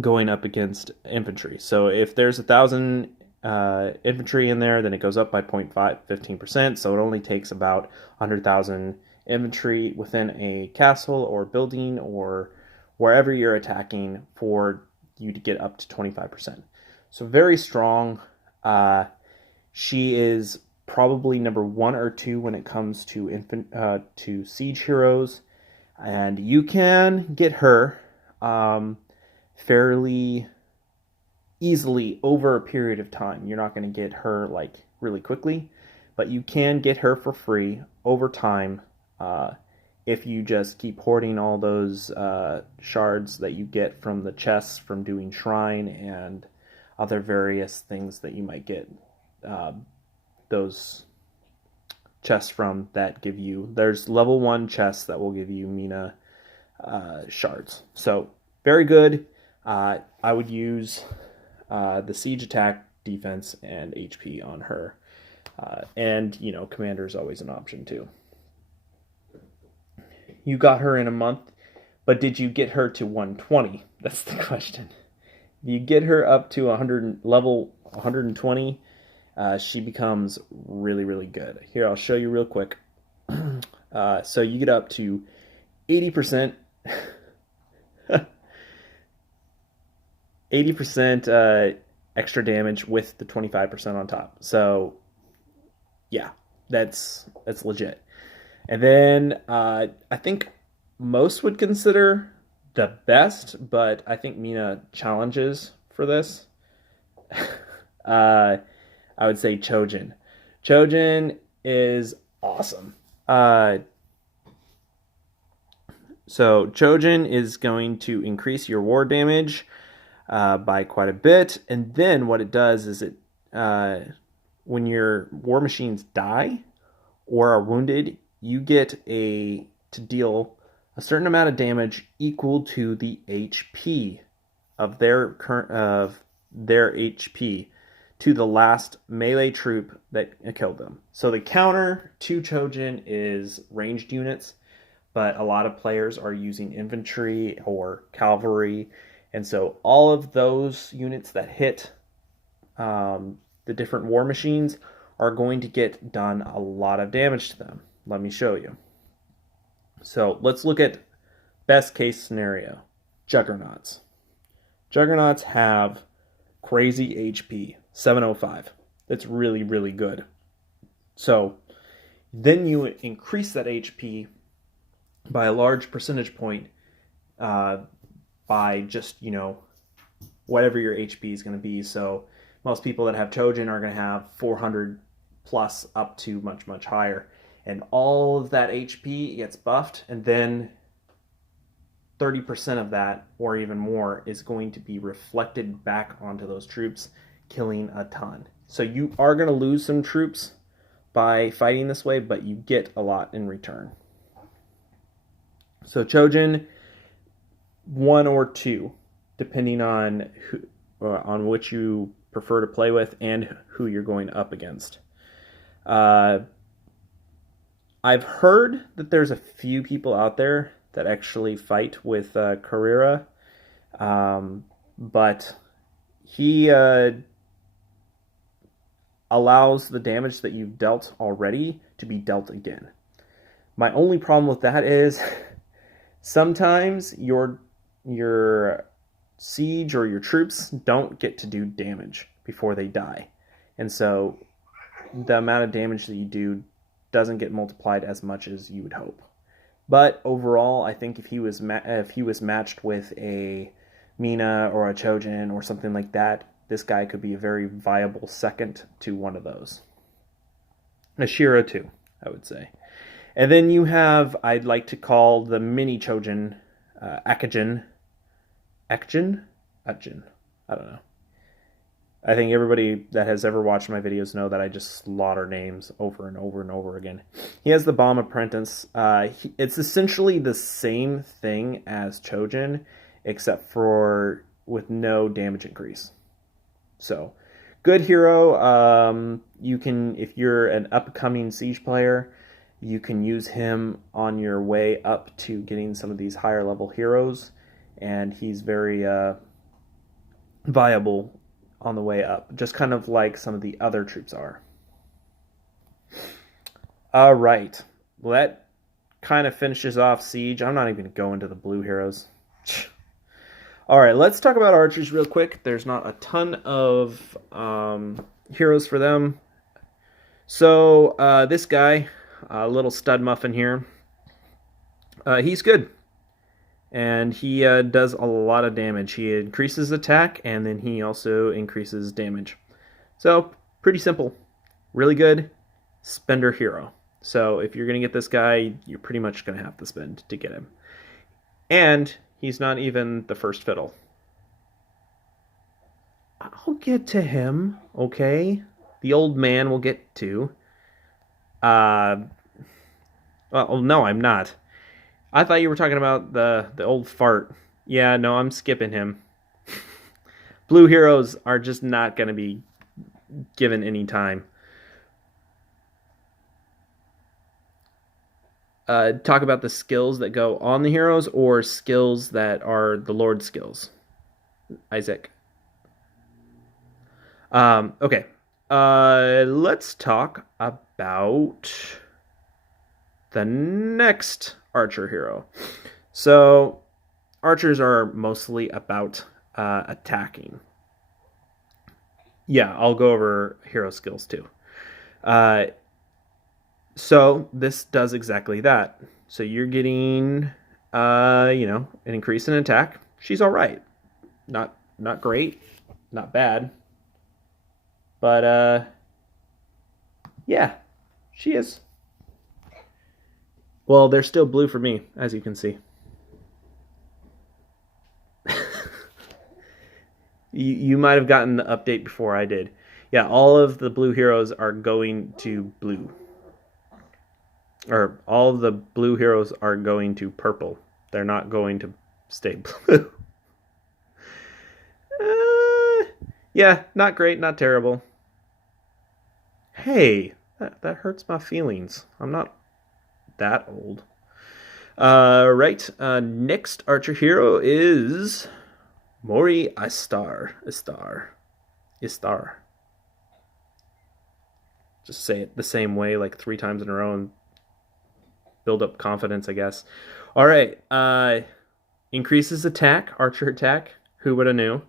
going up against infantry. So if there's 1,000 infantry in there, then it goes up by 15%. So it only takes about 100,000 infantry within a castle or building or wherever you're attacking for you to get up to 25%. So very strong. She is probably number 1 or 2 when it comes to siege heroes, and you can get her fairly easily over a period of time. You're not going to get her like really quickly, but you can get her for free over time if you just keep hoarding all those shards that you get from the chests from doing shrine and other various things that you might get those chests from that give you. There's level 1 chests that will give you Mina shards. So very good. I would use the siege attack, defense, and HP on her. And, you know, commander is always an option too. You got her in a month, but did you get her to 120? That's the question. If you get her up to level 120, she becomes really, really good. Here, I'll show you real quick. So you get up to 80%. 80% extra damage with the 25% on top. So, yeah, that's legit. And then I think most would consider the best, but I think Mina challenges for this. I would say Chojin. Chojin is awesome. So Chojin is going to increase your war damage by quite a bit, and then what it does is it when your war machines die or are wounded, you get to deal a certain amount of damage equal to the HP of their HP to the last melee troop that killed them. So the counter to Chojin is ranged units, but a lot of players are using infantry or cavalry, and so all of those units that hit the different war machines are going to get done a lot of damage to them. Let me show you. So let's look at best case scenario. Juggernauts. Juggernauts have crazy HP, 705. That's really, really good. So then you increase that HP by a large percentage point by just, you know, whatever your HP is going to be. So most people that have Chojin are going to have 400 plus up to much, much higher. And all of that HP gets buffed, and then 30% of that, or even more, is going to be reflected back onto those troops, killing a ton. So you are going to lose some troops by fighting this way, but you get a lot in return. So Chojin, 1 or 2, depending on which you prefer to play with and who you're going up against. I've heard that there's a few people out there that actually fight with Carrera, but he allows the damage that you've dealt already to be dealt again. My only problem with that is sometimes your siege or your troops don't get to do damage before they die, and so the amount of damage that you do doesn't get multiplied as much as you would hope. But overall, I think if he was matched with a Mina or a Chojin or something like that, this guy could be a very viable second to one of those. A Shira too, I would say. And then you have, I'd like to call the mini Chojin, Akajin. Akajin? Akajin. I don't know. I think everybody that has ever watched my videos know that I just slaughter names over and over and over again. He has the Bomb Apprentice. It's essentially the same thing as Chojin, except for with no damage increase. So, good hero. You can, if you're an upcoming Siege player, you can use him on your way up to getting some of these higher level heroes, and he's very viable on the way up, just kind of like some of the other troops are. All right, well, that kind of finishes off Siege. I'm not even going to go into the blue heroes. All right, let's talk about archers real quick. There's not a ton of heroes for them. So this guy, a little stud muffin here, he's good. And he does a lot of damage. He increases attack, and then he also increases damage. So, pretty simple. Really good spender hero. So, if you're going to get this guy, you're pretty much going to have to spend to get him. And he's not even the first fiddle. I'll get to him, okay? The old man will get to. Well, no, I'm not. I thought you were talking about the old fart. Yeah, no, I'm skipping him. Blue heroes are just not going to be given any time. Talk about the skills that go on the heroes or skills that are the Lord skills. Isaac. Okay. Let's talk about the next archer hero. So archers are mostly about attacking. Yeah, I'll go over hero skills too. So this does exactly that. So you're getting an increase in attack. She's all right. Not great, not bad. But yeah, she is. Well, they're still blue for me, as you can see. you might have gotten the update before I did. Yeah, all of the blue heroes are going to blue. Or all of the blue heroes are going to purple. They're not going to stay blue. Yeah, not great, not terrible. Hey, that hurts my feelings. I'm not that old. Right. Next archer hero is Mori Istar. Just say it the same way like 3 times in a row and build up confidence, I guess. All right. Increases attack, archer attack. Who would have knew?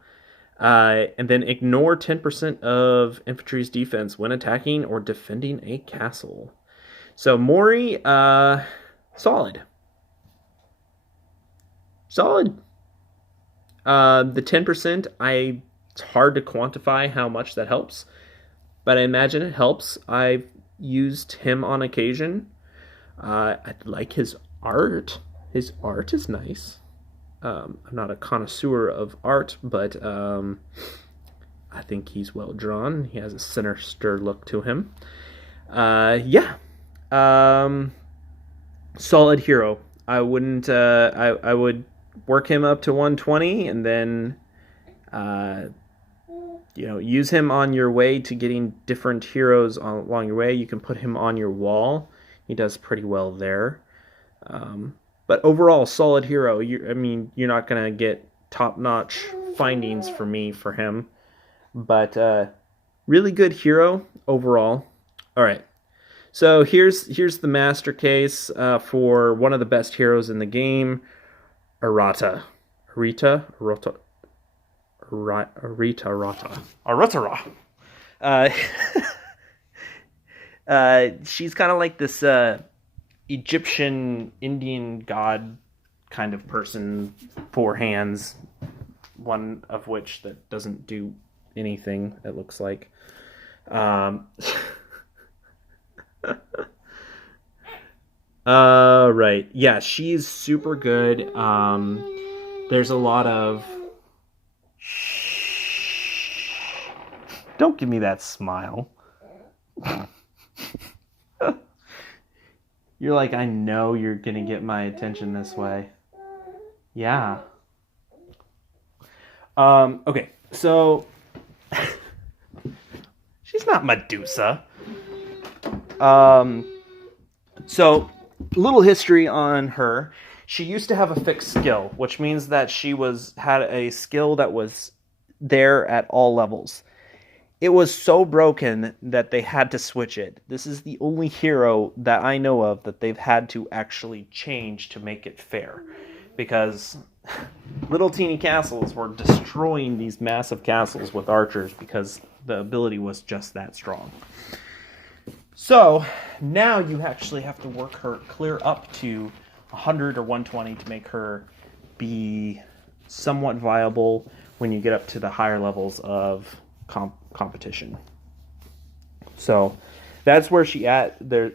And then ignore 10% of infantry's defense when attacking or defending a castle. So Mori, solid. The 10%, it's hard to quantify how much that helps, but I imagine it helps. I've used him on occasion. I like his art. His art is nice. I'm not a connoisseur of art, but I think he's well drawn. He has a sinister look to him. Yeah. Solid hero. I wouldn't. I would work him up to 120, and then use him on your way to getting different heroes along your way. You can put him on your wall. He does pretty well there. But overall, solid hero. You're not going to get top-notch findings for me for him. But really good hero overall. All right. So here's the master case for one of the best heroes in the game, Arata. Aratara. Uh, she's kind of like this Egyptian Indian god kind of person, 4 hands, one of which that doesn't do anything, it looks like. Right. Yeah, she's super good. There's a lot of... Shh. Don't give me that smile. You're like, I know you're gonna get my attention this way. Yeah. Okay, so... She's not Medusa. So, little history on her. She used to have a fixed skill, which means that she had a skill that was there at all levels. It was so broken that they had to switch it. This is the only hero that I know of that they've had to actually change to make it fair. Because little teeny castles were destroying these massive castles with archers because the ability was just that strong. So, now you actually have to work her clear up to 100 or 120 to make her be somewhat viable when you get up to the higher levels of competition. So, that's where she's at. The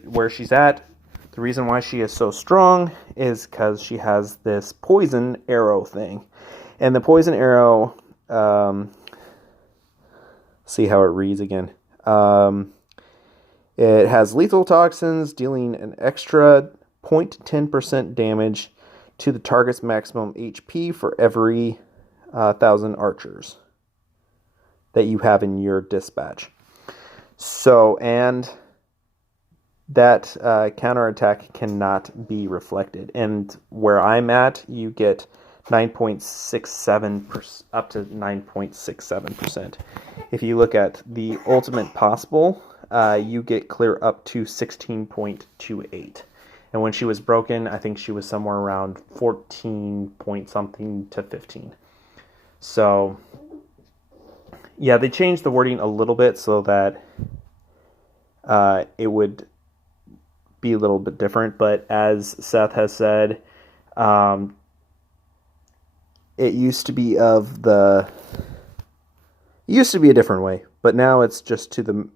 reason why she is so strong is because she has this poison arrow thing. And the poison arrow, see how it reads again. It has lethal toxins, dealing an extra 0.10% damage to the target's maximum HP for every 1,000 archers that you have in your dispatch. So, and that counterattack cannot be reflected. And where I'm at, you get 9.67% up to 9.67%. If you look at the ultimate possible, you get clear up to 16.28. And when she was broken, I think she was somewhere around 14 point something to 15. So, yeah, they changed the wording a little bit so that it would be a little bit different. But as Seth has said, it used to be a different way, but now it's just to the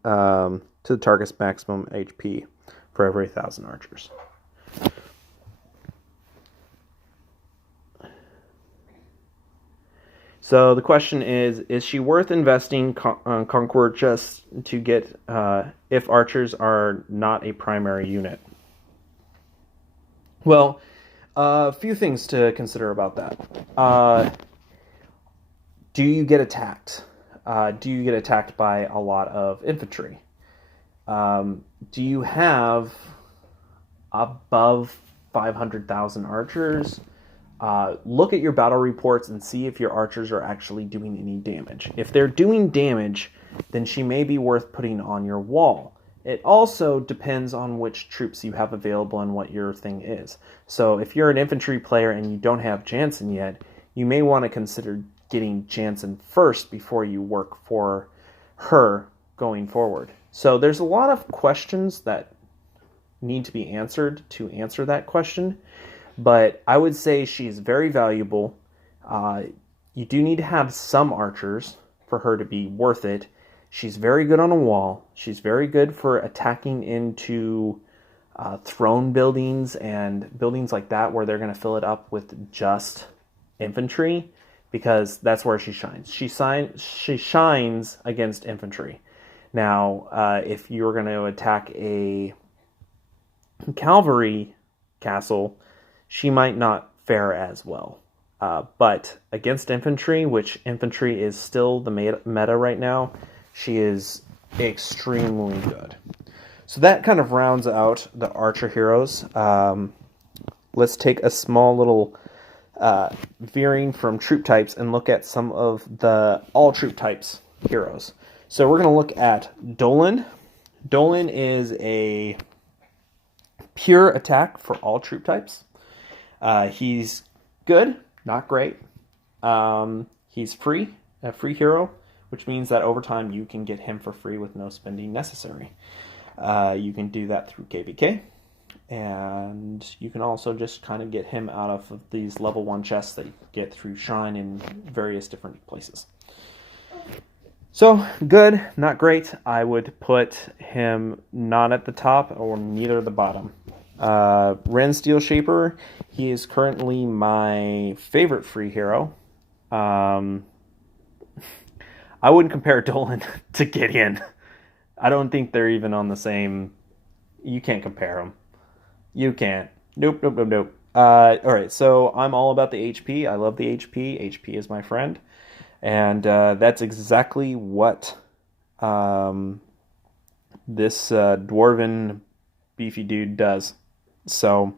target's maximum HP for every 1,000 archers. So the question is she worth investing Concord just to get if archers are not a primary unit? Well, a few things to consider about that. Do you get attacked? Do you get attacked by a lot of infantry? Do you have above 500,000 archers? Look at your battle reports and see if your archers are actually doing any damage. If they're doing damage, then she may be worth putting on your wall. It also depends on which troops you have available and what your thing is. So if you're an infantry player and you don't have Jansen yet, you may want to consider getting Jansen first before you work for her going forward. So there's a lot of questions that need to be answered to answer that question. But I would say she's very valuable. You do need to have some archers for her to be worth it. She's very good on a wall. She's very good for attacking into throne buildings and buildings like that where they're going to fill it up with just infantry, because that's where she shines. She shines against infantry. Now, if you're going to attack a cavalry castle, she might not fare as well. But against infantry, which infantry is still the meta right now, she is extremely good. So that kind of rounds out the archer heroes. Let's take a small little veering from troop types and look at some of the all troop types heroes. So we're going to look at Dolan. Dolan is a pure attack for all troop types. He's good, not great. He's free, a free hero, which means that over time you can get him for free with no spending necessary. You can do that through KVK, and you can also just kind of get him out of these level 1 chests that you get through Shrine in various different places. So, good, not great. I would put him not at the top or neither the bottom. Ren Steel Shaper, he is currently my favorite free hero. I wouldn't compare Dolan to Gideon. I don't think they're even on the same... You can't compare them. You can't. Nope. Alright, so I'm all about the HP. I love the HP. HP is my friend. And that's exactly what this dwarven beefy dude does. So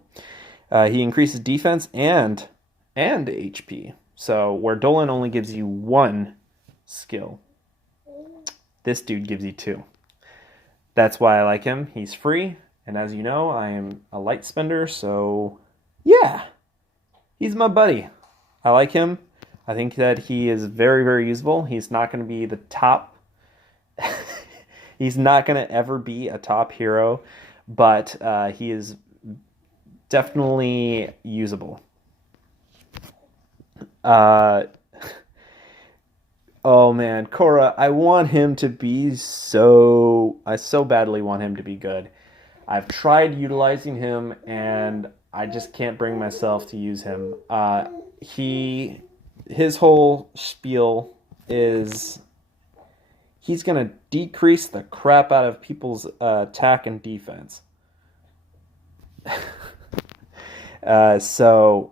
he increases defense and HP. So where Dolan only gives you 1 skill, this dude gives you 2. That's why I like him. He's free, and as you know, I am a light spender, so yeah, he's my buddy. I like him. I think that he is very, very usable. He's not going to be the top. He's not going to ever be a top hero, but he is definitely usable. Oh man, Korra, I want him to be I so badly want him to be good. I've tried utilizing him, and I just can't bring myself to use him. His whole spiel is he's going to decrease the crap out of people's attack and defense. So,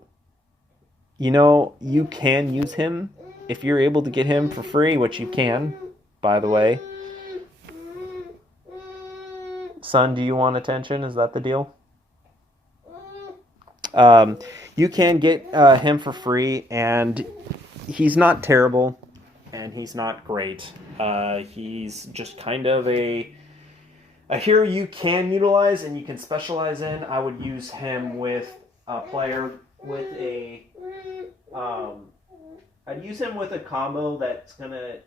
you can use him if you're able to get him for free, which you can, by the way. Son, do you want attention? Is that the deal? You can get him for free, and he's not terrible, and he's not great. He's just kind of a hero you can utilize and you can specialize in. I would use him with a player with a... I'd use him with a combo that's going to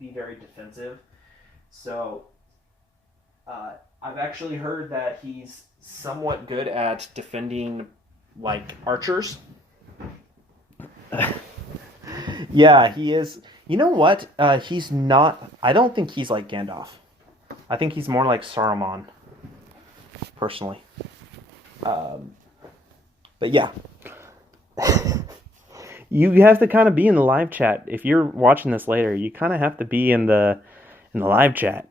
be very defensive. So, I've actually heard that he's somewhat good at defending, like, archers. Yeah, he is. You know what? He's not... I don't think he's like Gandalf. I think he's more like Saruman, personally. But yeah. You have to kind of be in the live chat. If you're watching this later, you kind of have to be in the live chat.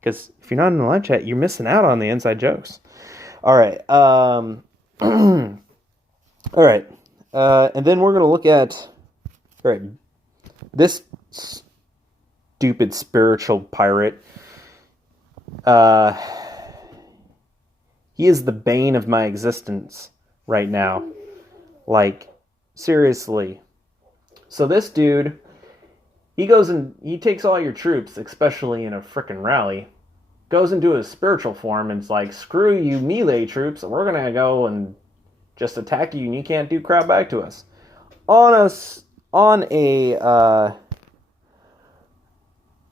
Because if you're not in the live chat, you're missing out on the inside jokes. All right. All right. And then we're going to look at... All right. This stupid spiritual pirate. He is the bane of my existence right now. Like... Seriously. So this dude, he goes and he takes all your troops, especially in a frickin' rally, goes into his spiritual form and it's like, screw you melee troops, we're gonna go and just attack you and you can't do crap back to us. On a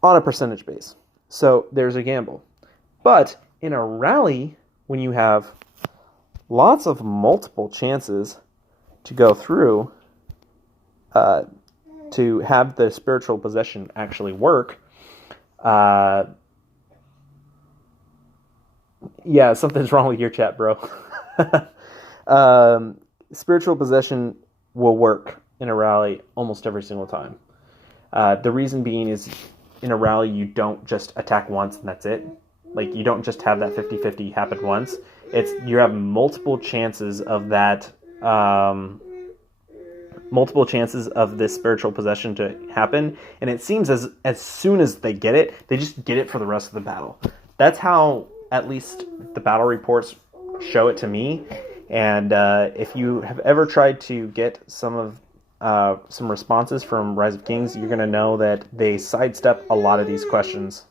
percentage base. So there's a gamble. But in a rally, when you have lots of multiple chances to go through, to have the spiritual possession actually work. Yeah, something's wrong with your chat, bro. Spiritual possession will work in a rally almost every single time. The reason being is in a rally you don't just attack once and that's it. Like, you don't just have that 50-50 happen once. You have multiple chances of that. Multiple chances of this spiritual possession to happen, and it seems as soon as they get it, they just get it for the rest of the battle. That's how at least the battle reports show it to me. And if you have ever tried to get some responses from Rise of Kings, you're going to know that they sidestep a lot of these questions.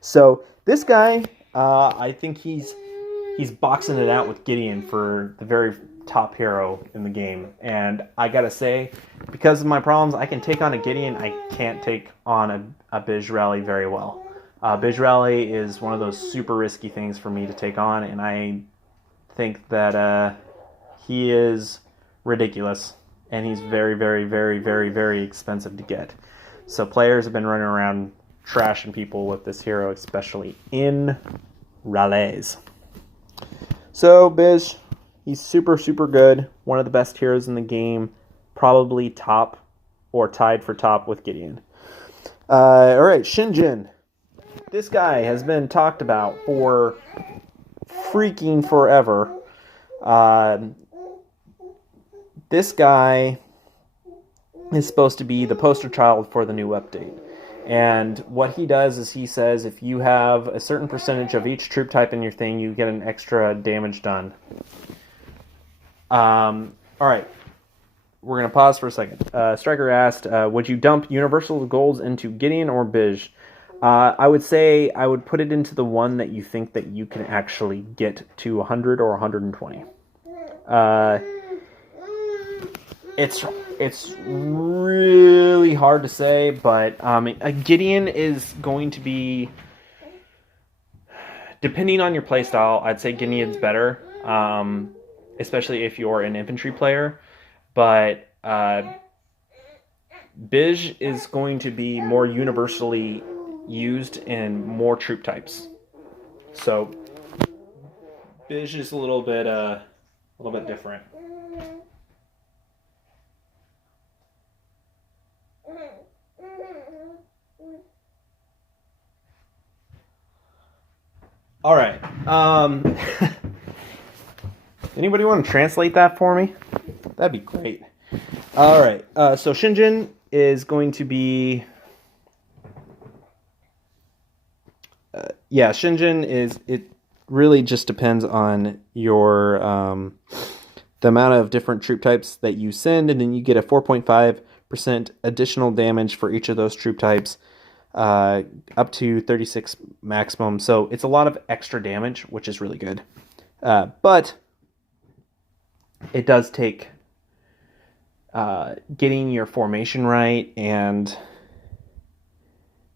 So this guy, I think he's boxing it out with Gideon for the very top hero in the game. And I gotta say, because of my problems, I can take on a Gideon. I can't take on a Bij Rally very well. Bij Rally is one of those super risky things for me to take on, and I think that he is ridiculous, and he's very, very, very, very, very expensive to get. So players have been running around trashing people with this hero, especially in rallies. So Bij, he's super, super good. One of the best heroes in the game. Probably top or tied for top with Gideon. All right, Shinjin. This guy has been talked about for freaking forever. This guy is supposed to be the poster child for the new update. And what he does is he says if you have a certain percentage of each troop type in your thing, you get an extra damage done. All right. We're going to pause for a second. Striker asked, would you dump universal golds into Gideon or Bij? I would say I would put it into the one that you think that you can actually get to 100 or 120. It's really hard to say, but a Gideon is going to be, depending on your playstyle, I'd say Gideon's better, especially if you're an infantry player. But Bij is going to be more universally used in more troop types. So Bij is a little bit different. All right. Anybody want to translate that for me? That'd be great. All right. So Shinjin is going to be. Shinjin is. It really just depends on your the amount of different troop types that you send, and then you get a 4.5% additional damage for each of those troop types. Up to 36 maximum. So it's a lot of extra damage, which is really good. But it does take getting your formation right, and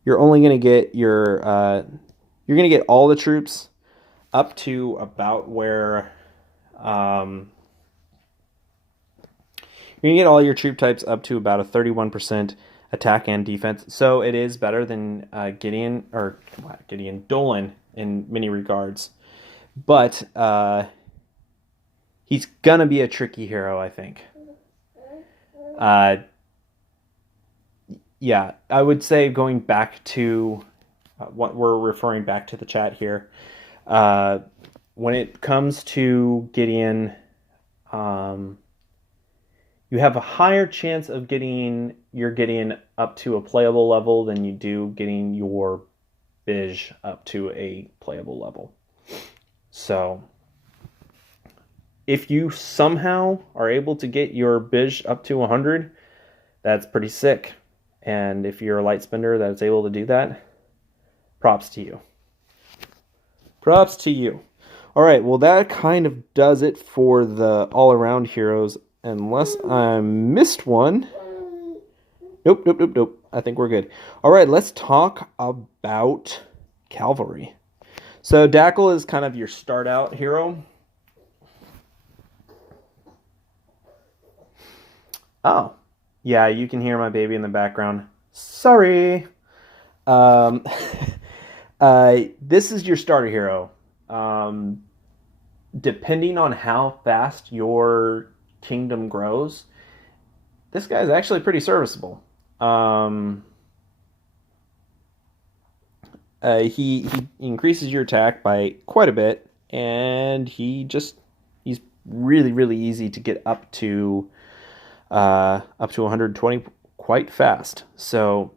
you're only going to get you're going to get all the troops up to about where you're going to get all your troop types up to about a 31% attack and defense. So it is better than Dolan in many regards. But he's going to be a tricky hero, I think. I would say going back to what we're referring back to the chat here. When it comes to Gideon, you have a higher chance of getting your Gideon up to a playable level than you do getting your Bij up to a playable level. So if you somehow are able to get your Bij up to 100, that's pretty sick. And if you're a light spender that's able to do that, props to you. Props to you. All right, well, that kind of does it for the all-around heroes, unless I missed one. Nope. I think we're good. All right, let's talk about cavalry. So Dackle is kind of your start-out hero. Oh, yeah, you can hear my baby in the background. Sorry. This is your starter hero. Depending on how fast your kingdom grows, this guy is actually pretty serviceable. He increases your attack by quite a bit, and he's really, really easy to get up to 120 quite fast. So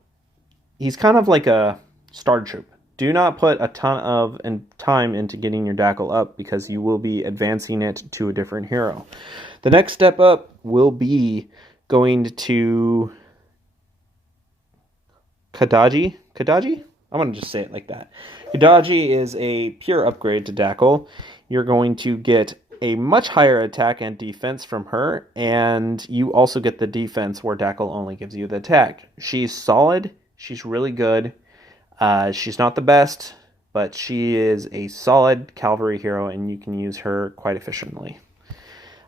he's kind of like a starter troop. do not put a ton of time into getting your Dackle up because you will be advancing it to a different hero. The next step up will be going to Kadaji? Kadaji? I'm going to just say it like that. Kadaji is a pure upgrade to Dackle. You're going to get a much higher attack and defense from her, and you also get the defense where Dackle only gives you the attack. She's solid. She's really good. She's not the best, but she is a solid cavalry hero, and you can use her quite efficiently.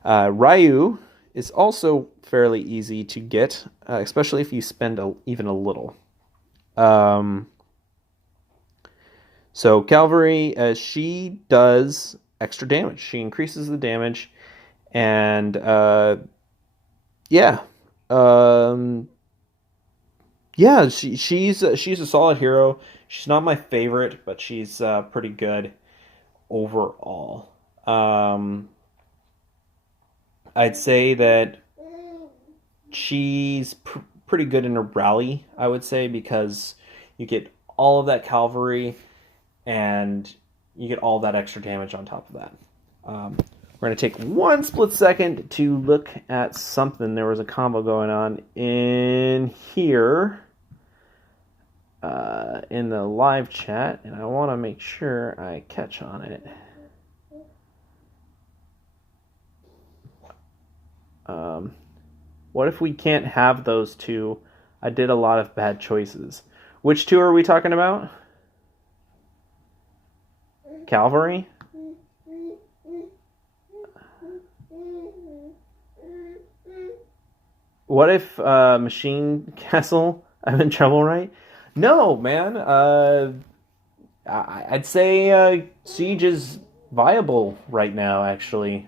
Ryu is also fairly easy to get, especially if you spend even a little. So cavalry, she does extra damage. She increases the damage, and yeah, she's a solid hero. She's not my favorite, but she's pretty good overall. I'd say that she's pretty good in a rally, I would say, because you get all of that cavalry and you get all that extra damage on top of that. We're going to take one split second to look at something. There was a combo going on in here in the live chat, and I want to make sure I catch on it. What if we can't have those two? I did a lot of bad choices. Which two are we talking about? Cavalry? What if Machine Castle? I'm in trouble, right? No, man. I'd say Siege is viable right now, actually.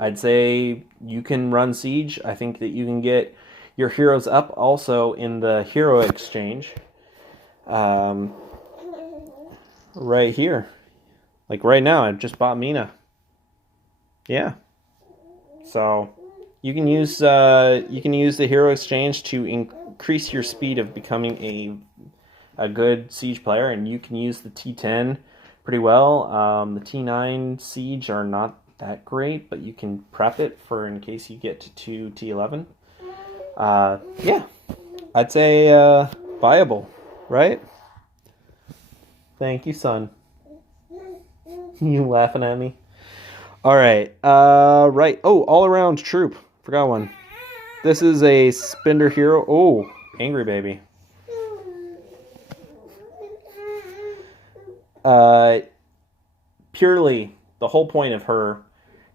I'd say you can run Siege. I think that you can get your heroes up also in the hero exchange. Right here. Like right now, I just bought Mina. Yeah. So you can use the hero exchange to increase your speed of becoming a good Siege player, and you can use the T10 pretty well. The T9 Siege are not that great, but you can prep it for in case you get to T11. Yeah, I'd say viable, right? Thank you, son. You laughing at me? All right, right. Oh, all around troop. Forgot one. This is a Spender hero. Oh, angry baby. Purely, the whole point of her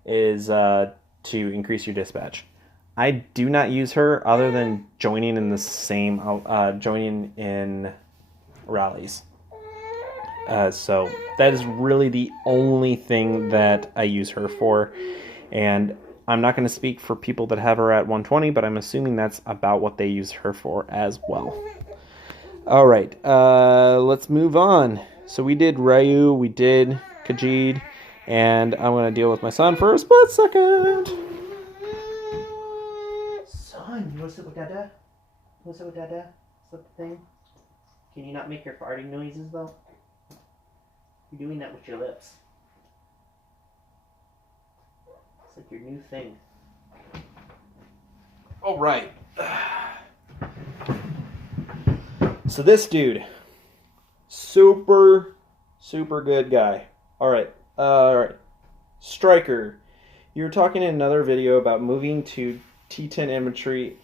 is to increase your dispatch. I do not use her other than joining in rallies. So that is really the only thing that I use her for. And I'm not going to speak for people that have her at 120, but I'm assuming that's about what they use her for as well. All right, let's move on. So we did Ryu, we did Khajiit, and I'm going to deal with my son for a split second. Son, you want to sit with Dada? You want to sit with Dada? Is that the thing? Can you not make your farting noises, though? You're doing that with your lips. It's like your new thing. All right. So this dude, super good guy. All right. Striker, you were talking in another video about moving to T10 infantry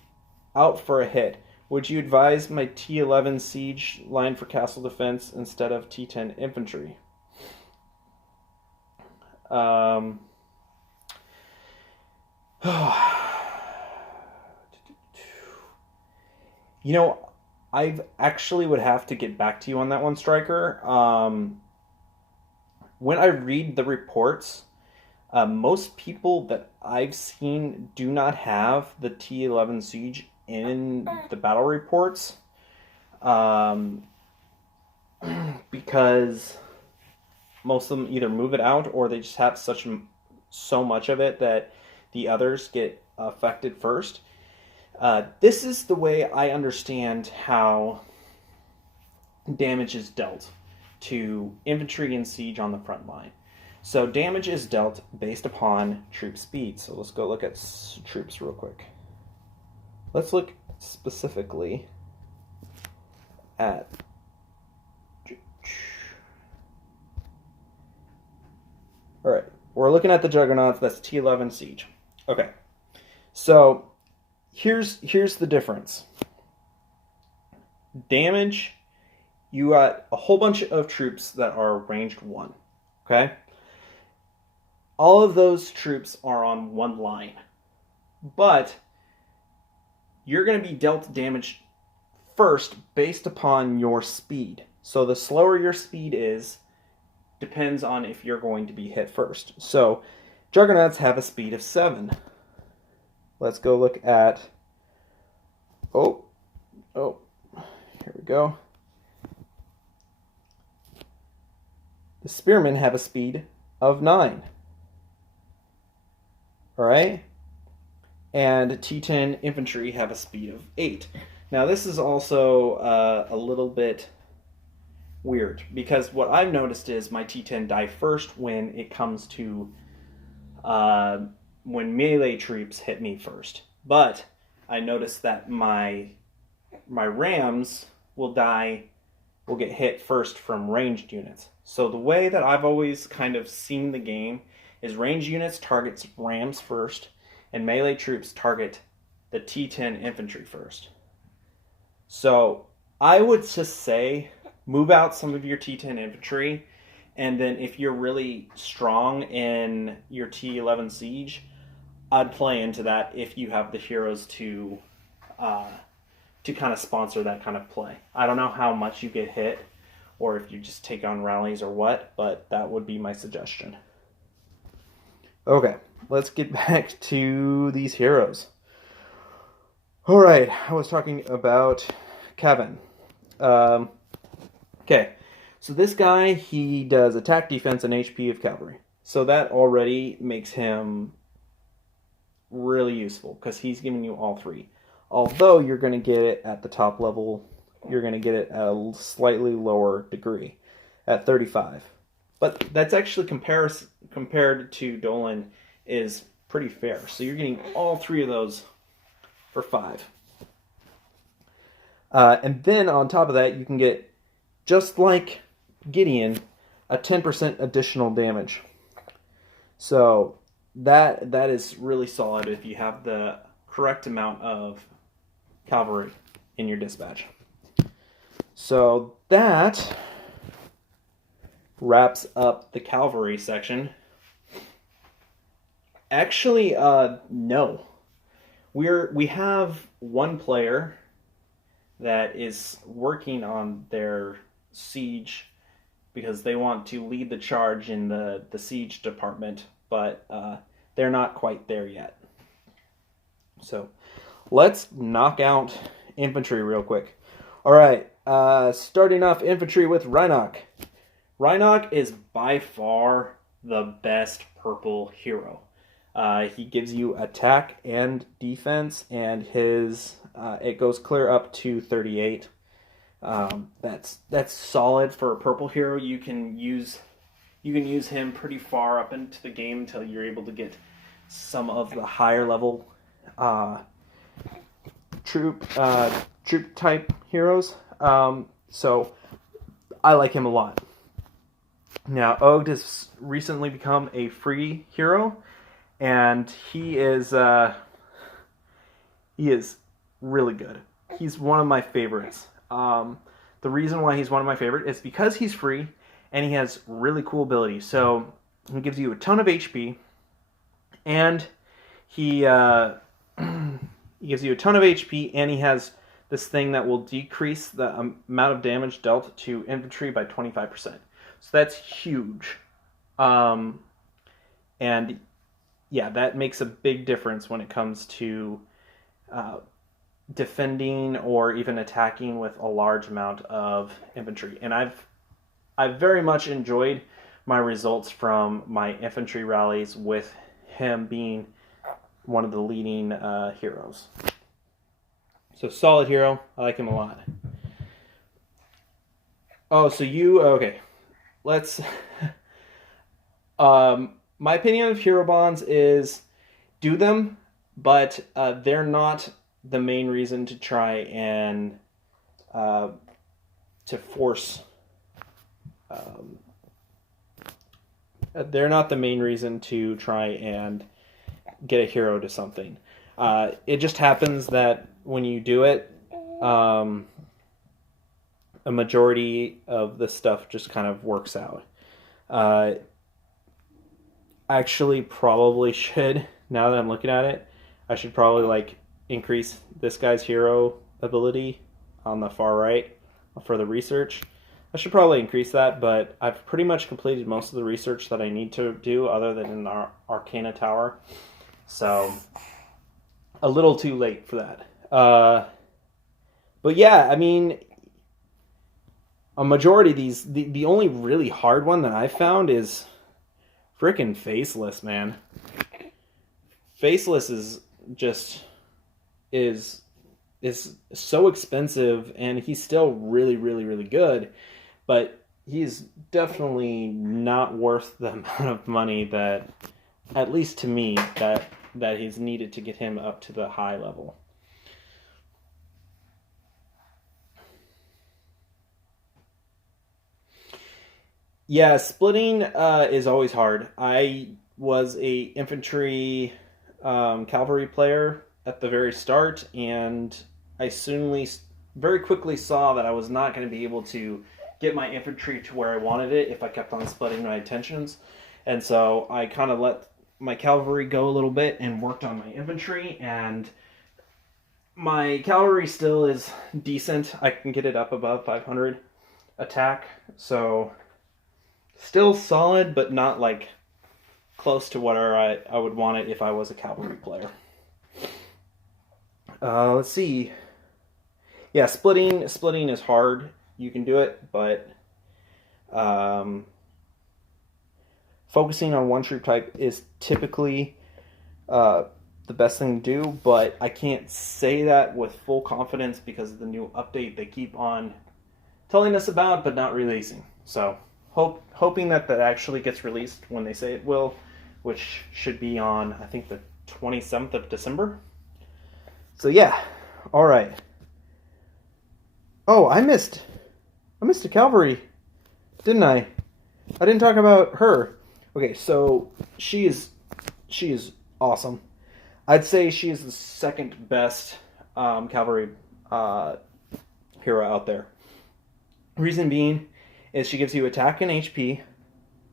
out for a hit. Would you advise my T11 siege line for castle defense instead of T10 infantry? You know, I actually would have to get back to you on that one, Striker. When I read the reports, most people that I've seen do not have the T11 siege in the battle reports, because most of them either move it out or they just have so much of it that the others get affected first. This is the way I understand how damage is dealt to infantry and siege on the front line. So damage is dealt based upon troop speed. So let's go look at troops real quick. Let's look specifically at all right, we're looking at the Juggernauts. That's T11 Siege. Okay, so here's the difference. Damage, you got a whole bunch of troops that are ranged 1. Okay, all of those troops are on one line, but you're going to be dealt damage first based upon your speed. So the slower your speed is, depends on if you're going to be hit first. So Juggernauts have a speed of 7. Let's go look at... Oh, here we go. The Spearmen have a speed of 9. All right? And T10 Infantry have a speed of 8. Now this is also a little bit weird, because what I've noticed is my T10 die first when it comes to when melee troops hit me first. But I noticed that my Rams will get hit first from ranged units. So the way that I've always kind of seen the game is ranged units targets Rams first, and melee troops target the T10 infantry first. So I would just say move out some of your T10 infantry, and then if you're really strong in your T11 Siege, I'd play into that if you have the heroes to kind of sponsor that kind of play. I don't know how much you get hit, or if you just take on rallies or what, but that would be my suggestion. Okay, let's get back to these heroes. All right, I was talking about Kevin. Okay, so this guy, he does attack, defense, and HP of cavalry. So that already makes him really useful, because he's giving you all 3. Although you're going to get it at the top level, you're going to get it at a slightly lower degree, at 35. But that's actually compared to Dolan is pretty fair. So you're getting all 3 of those for 5. And then on top of that, you can get, just like Gideon, a 10% additional damage. So that is really solid if you have the correct amount of cavalry in your dispatch. So that wraps up the cavalry section. Actually, no. We have one player that is working on their siege because they want to lead the charge in the siege department, but they're not quite there yet. So let's knock out infantry real quick. All right, starting off infantry with Rhinoc. Rhinoc is by far the best purple hero. He gives you attack and defense, and his it goes clear up to 38. That's solid for a purple hero. You can use him pretty far up into the game until you're able to get some of the higher level troop type heroes. So I like him a lot. Now, Ogd has recently become a free hero, and he is really good. He's one of my favorites. The reason why he's one of my favorites is because he's free, and he has really cool abilities. So he gives you a ton of HP, and he gives you a ton of HP, and he has this thing that will decrease the amount of damage dealt to infantry by 25%. So that's huge. And yeah, that makes a big difference when it comes to defending or even attacking with a large amount of infantry. And I've very much enjoyed my results from my infantry rallies with him being one of the leading heroes. So solid hero. I like him a lot. Oh, so you okay? Let's. My opinion of hero bonds is do them, but they're not the main reason to try and uh, to force. Um, they're not the main reason to try and get a hero to something. It just happens that when you do it, um, a majority of the stuff just kind of works out. Uh, Actually, probably should, now that I'm looking at it, I should probably like increase this guy's hero ability on the far right for the research. I should probably increase that, but I've pretty much completed most of the research that I need to do other than in our Arcana Tower. So, a little too late for that. But yeah, I mean, a majority of these, the only really hard one that I found is freaking Faceless, man. Faceless is just is is so expensive, and he's still really, really, really good, but he's definitely not worth the amount of money that, at least to me, that he's needed to get him up to the high level. Yeah, splitting is always hard. I was a infantry cavalry player at the very start, and I very quickly saw that I was not going to be able to get my infantry to where I wanted it if I kept on splitting my attentions. And so I kind of let my cavalry go a little bit and worked on my infantry, and my cavalry still is decent. I can get it up above 500 attack, so still solid, but not like close to what I would want it if I was a cavalry player. Let's see. Yeah, splitting is hard. You can do it, but um, focusing on one troop type is typically uh, the best thing to do. But I can't say that with full confidence because of the new update they keep on telling us about, but not releasing. So hoping that actually gets released when they say it will, which should be on I think the 27th of December. So yeah, all right. Oh, I missed a cavalry, didn't I? I didn't talk about her. Okay, so she is awesome. I'd say she is the second best cavalry hero out there. Reason being is she gives you attack and HP,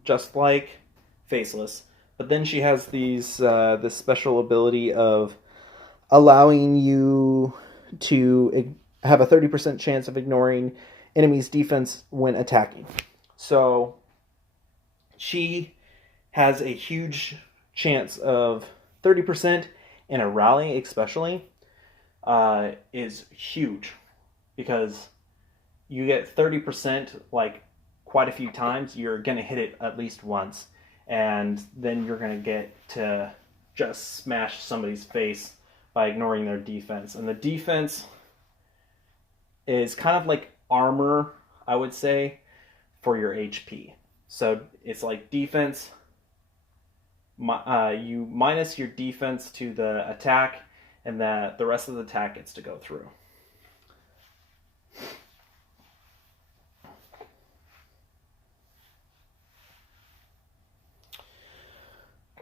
just like Faceless. But then she has this special ability of allowing you to have a 30% chance of ignoring enemy's defense when attacking. So she has a huge chance of 30%, and a rally especially is huge because you get 30% like quite a few times. You're going to hit it at least once, and then you're going to get to just smash somebody's face by ignoring their defense. And the defense is kind of like armor, I would say, for your HP. So it's like defense, you minus your defense to the attack, and that the rest of the attack gets to go through.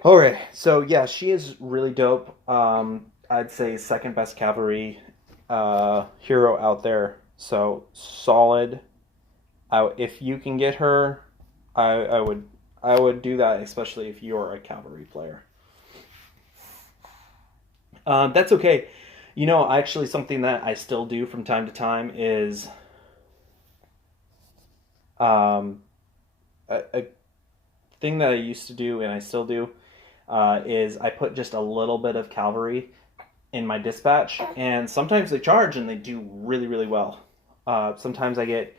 All right, so yeah, she is really dope. I'd say second best cavalry hero out there. So solid. If you can get her, I would do that, especially if you're a cavalry player. That's okay. You know, actually, something that I still do from time to time is um, a thing that I used to do and I still do is I put just a little bit of cavalry in my dispatch, and sometimes they charge and they do really, really well. Sometimes I get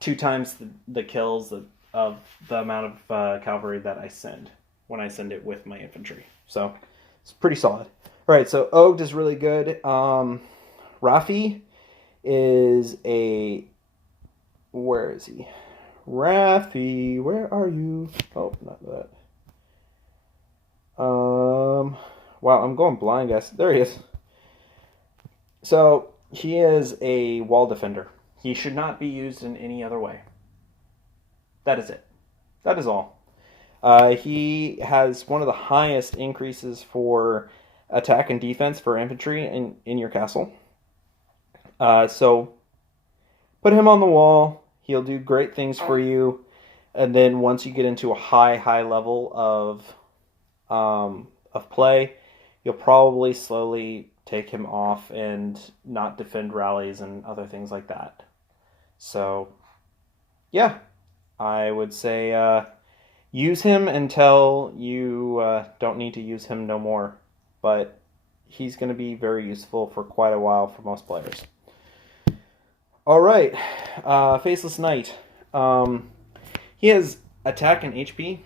2 times the kills of the amount of cavalry that I send when I send it with my infantry. So it's pretty solid. All right, so Ogd is really good. Rafi is a Where is he? Raffi, where are you? Oh, not that. Wow, I'm going blind, guys. There he is. So, he is a wall defender. He should not be used in any other way. That is it. That is all. He has one of the highest increases for attack and defense for infantry in your castle. So, put him on the wall. He'll do great things for you. And then once you get into a high level of play, you'll probably slowly take him off and not defend rallies and other things like that. So, yeah, I would say use him until you don't need to use him no more. But he's going to be very useful for quite a while for most players. All right, Faceless Knight. He has attack and HP,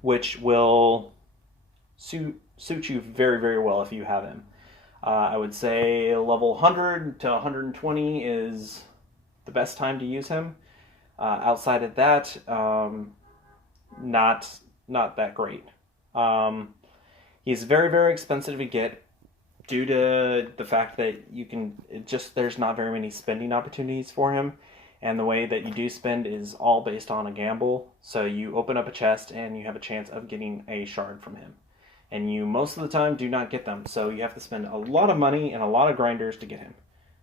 which will suit you very well if you have him. I would say level 100 to 120 is the best time to use him. Outside of that, not that great. He's very expensive to get due to the fact that there's not very many spending opportunities for him, and the way that you do spend is all based on a gamble. So you open up a chest and you have a chance of getting a shard from him, and you most of the time do not get them, so you have to spend a lot of money and a lot of grinders to get him.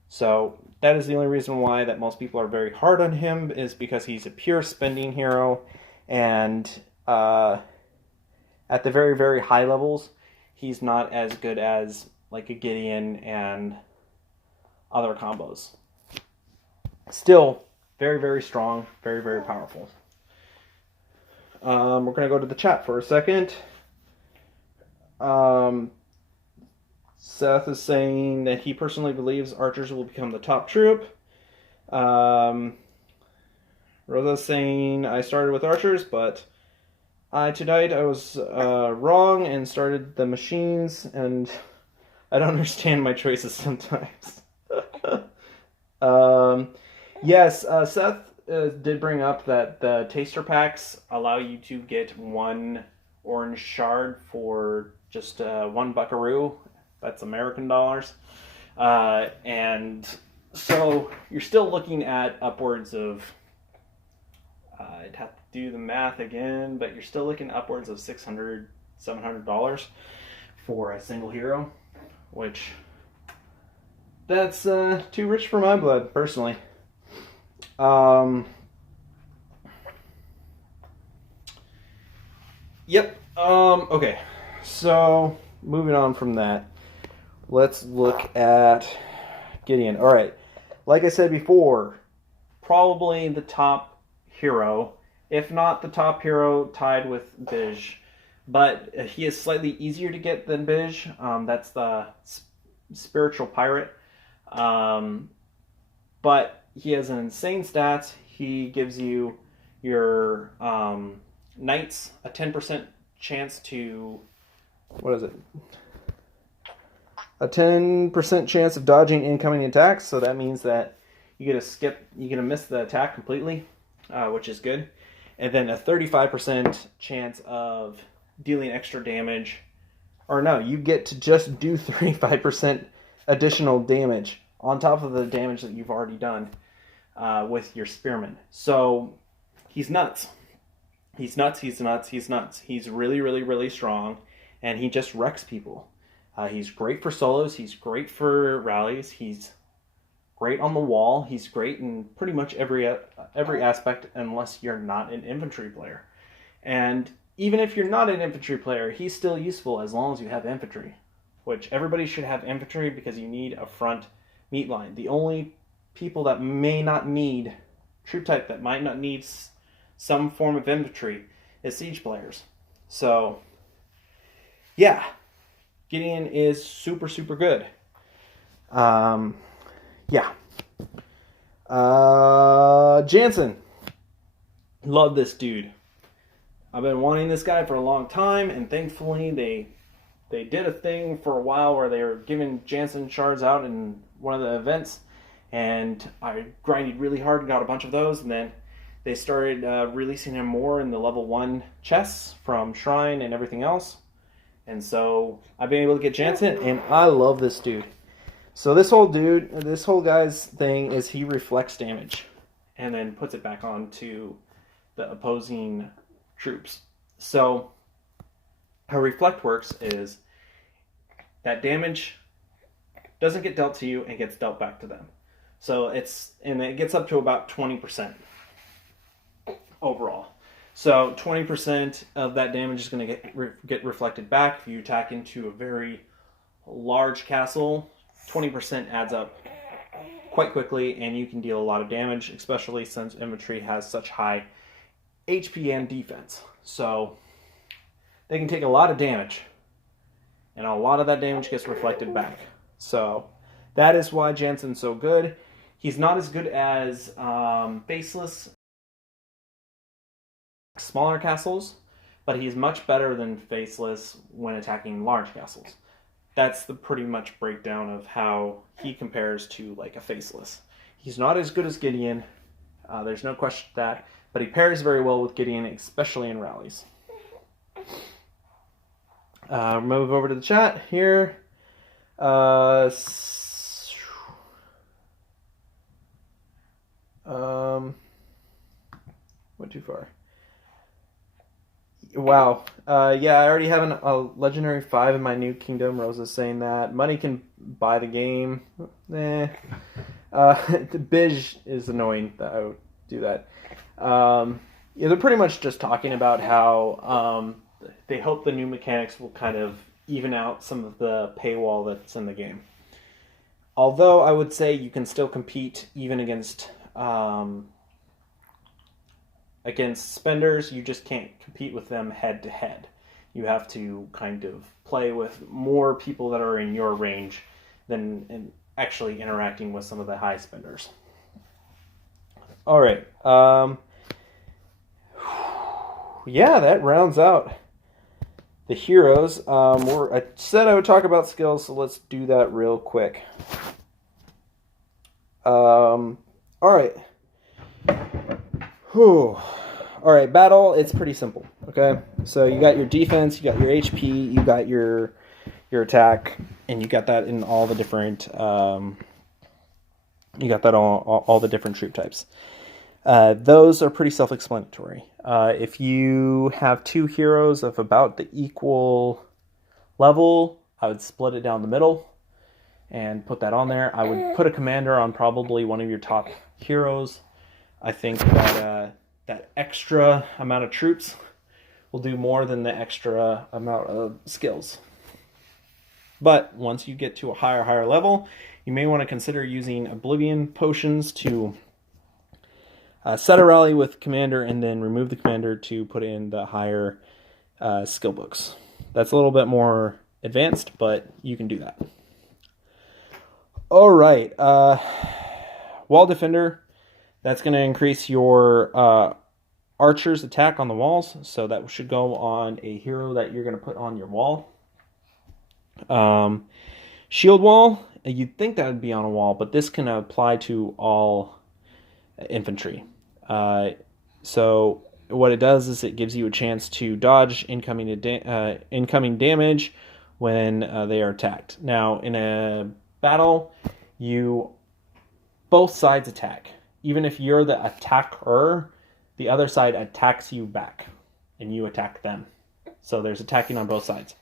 So that is the only reason why that most people are very hard on him, is because he's a pure spending hero, and at the very high levels, he's not as good as like a Gideon and other combos. Still, very strong, very powerful. We're going to go to the chat for a second. Seth is saying that he personally believes archers will become the top troop. Rosa's saying, I started with archers, but tonight I was wrong and started the machines, and I don't understand my choices sometimes. Yes, Seth did bring up that the taster packs allow you to get one orange shard for just one buckaroo. That's American dollars. And so you're still looking at upwards of, I'd have to do the math again, but you're still looking upwards of $600, $700 for a single hero, which that's too rich for my blood, personally. Yep. Okay. So moving on from that, let's look at Gideon. All right. Like I said before, probably the top hero, if not the top hero, tied with Bij. But he is slightly easier to get than Bij. That's the spiritual pirate. But he has an insane stats. He gives you your knights a 10% chance to, what is it? A 10% chance of dodging incoming attacks. So that means that you get to miss the attack completely, which is good. And then a 35% chance of dealing extra damage. Or no, you get to just do 35% additional damage on top of the damage that you've already done with your spearmen. So he's nuts. He's nuts. He's really strong, and he just wrecks people. He's great for solos. He's great for rallies. He's great on the wall. He's great in pretty much every aspect, unless you're not an infantry player. And even if you're not an infantry player, he's still useful as long as you have infantry, which everybody should have infantry, because you need a front meat line. The only people that may not need troop type, that might not need some form of infantry, is siege players. So yeah, Gideon is super good. Yeah. Jansen, love this dude. I've been wanting this guy for a long time, and thankfully they did a thing for a while where they were giving Jansen shards out in one of the events, And I grinded really hard and got a bunch of those, and then they started releasing him more in the level 1 chests from Shrine and everything else. And so I've been able to get Jansen, and I love this dude. So this whole guy's thing is he reflects damage and then puts it back onto the opposing troops. So how reflect works is that damage doesn't get dealt to you and gets dealt back to them. So it gets up to about 20% overall. So 20% of that damage is going to get reflected back. If you attack into a very large castle, 20% adds up quite quickly, and you can deal a lot of damage, especially since infantry has such high HP and defense. So they can take a lot of damage, and a lot of that damage gets reflected back. So that is why Jansen's so good. He's not as good as Faceless smaller castles, but he's much better than Faceless when attacking large castles. That's the pretty much breakdown of how he compares to like a Faceless. He's not as good as Gideon, there's no question that, but he pairs very well with Gideon, especially in rallies. Move over to the chat here. Went too far. Wow. Yeah, I already have a Legendary 5 in my new kingdom. Rosa's saying that. Money can buy the game. The Bij is annoying that I would do that. Yeah, they're pretty much just talking about how they hope the new mechanics will kind of even out some of the paywall that's in the game. Although I would say you can still compete even against spenders. You just can't compete with them head to head. You have to kind of play with more people that are in your range than actually interacting with some of the high spenders. All right. Yeah, that rounds out the heroes. I said I would talk about skills, so let's do that real quick. All right. Whew. All right, battle, it's pretty simple, okay? So you got your defense, you got your HP, you got your attack, and you got that in all the different all the different troop types. Those are pretty self-explanatory. If you have two heroes of about the equal level, I would split it down the middle and put that on there. I would put a commander on probably one of your top heroes. I think that that extra amount of troops will do more than the extra amount of skills. But once you get to a higher level, you may want to consider using Oblivion potions to set a rally with commander and then remove the commander to put in the higher skill books. That's a little bit more advanced, but you can do that. All right. Wall Defender. That's going to increase your archer's attack on the walls. So that should go on a hero that you're going to put on your wall. Shield Wall. You'd think that would be on a wall, but this can apply to all infantry. So what it does is it gives you a chance to dodge incoming damage when they are attacked. Now, in a battle, both sides attack. Even if you're the attacker, the other side attacks you back, and you attack them. So there's attacking on both sides.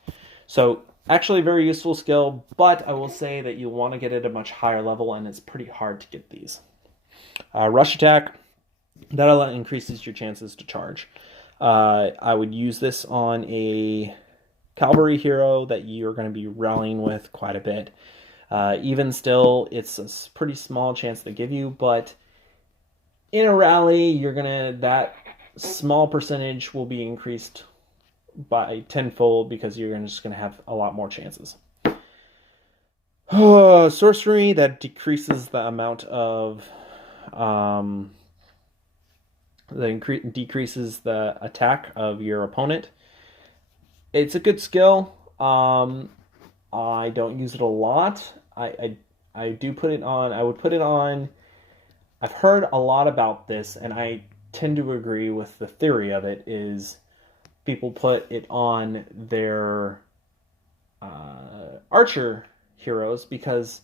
So actually a very useful skill, but I will say that you'll want to get it at a much higher level, and it's pretty hard to get these. Rush attack, that increases your chances to charge. I would use this on a cavalry hero that you're going to be rallying with quite a bit. Even still, it's a pretty small chance they give you, but in a rally, that small percentage will be increased by tenfold because you're just going to have a lot more chances. Sorcery, that decreases the amount of decreases the attack of your opponent. It's a good skill. I don't use it a lot. I I do put it on. I would put it on. I've heard a lot about this, and I tend to agree with the theory of it. Is people put it on their archer heroes because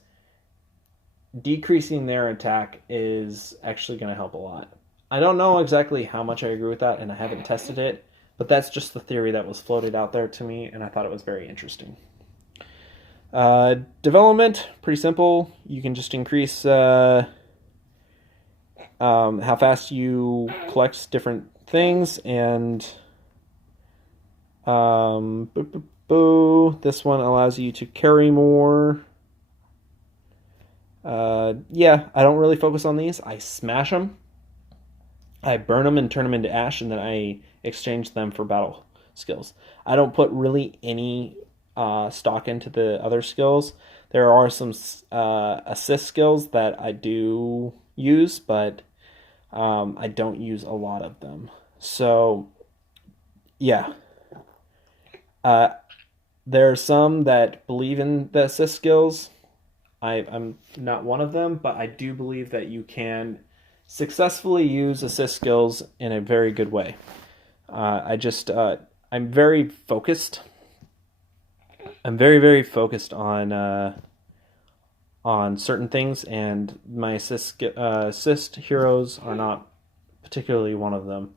decreasing their attack is actually going to help a lot. I don't know exactly how much I agree with that, and I haven't tested it, but that's just the theory that was floated out there to me, and I thought it was very interesting. Development, pretty simple. You can just increase how fast you collect different things, and this one allows you to carry more. Yeah, I don't really focus on these. I smash them. I burn them and turn them into ash, and then I exchange them for battle skills. I don't put really any stock into the other skills. There are some assist skills that I do use, but I don't use a lot of them. So, yeah. There are some that believe in the assist skills. I'm not one of them, but I do believe that you can successfully use assist skills in a very good way. I'm very focused. I'm very, very focused on certain things, and my assist heroes are not particularly one of them.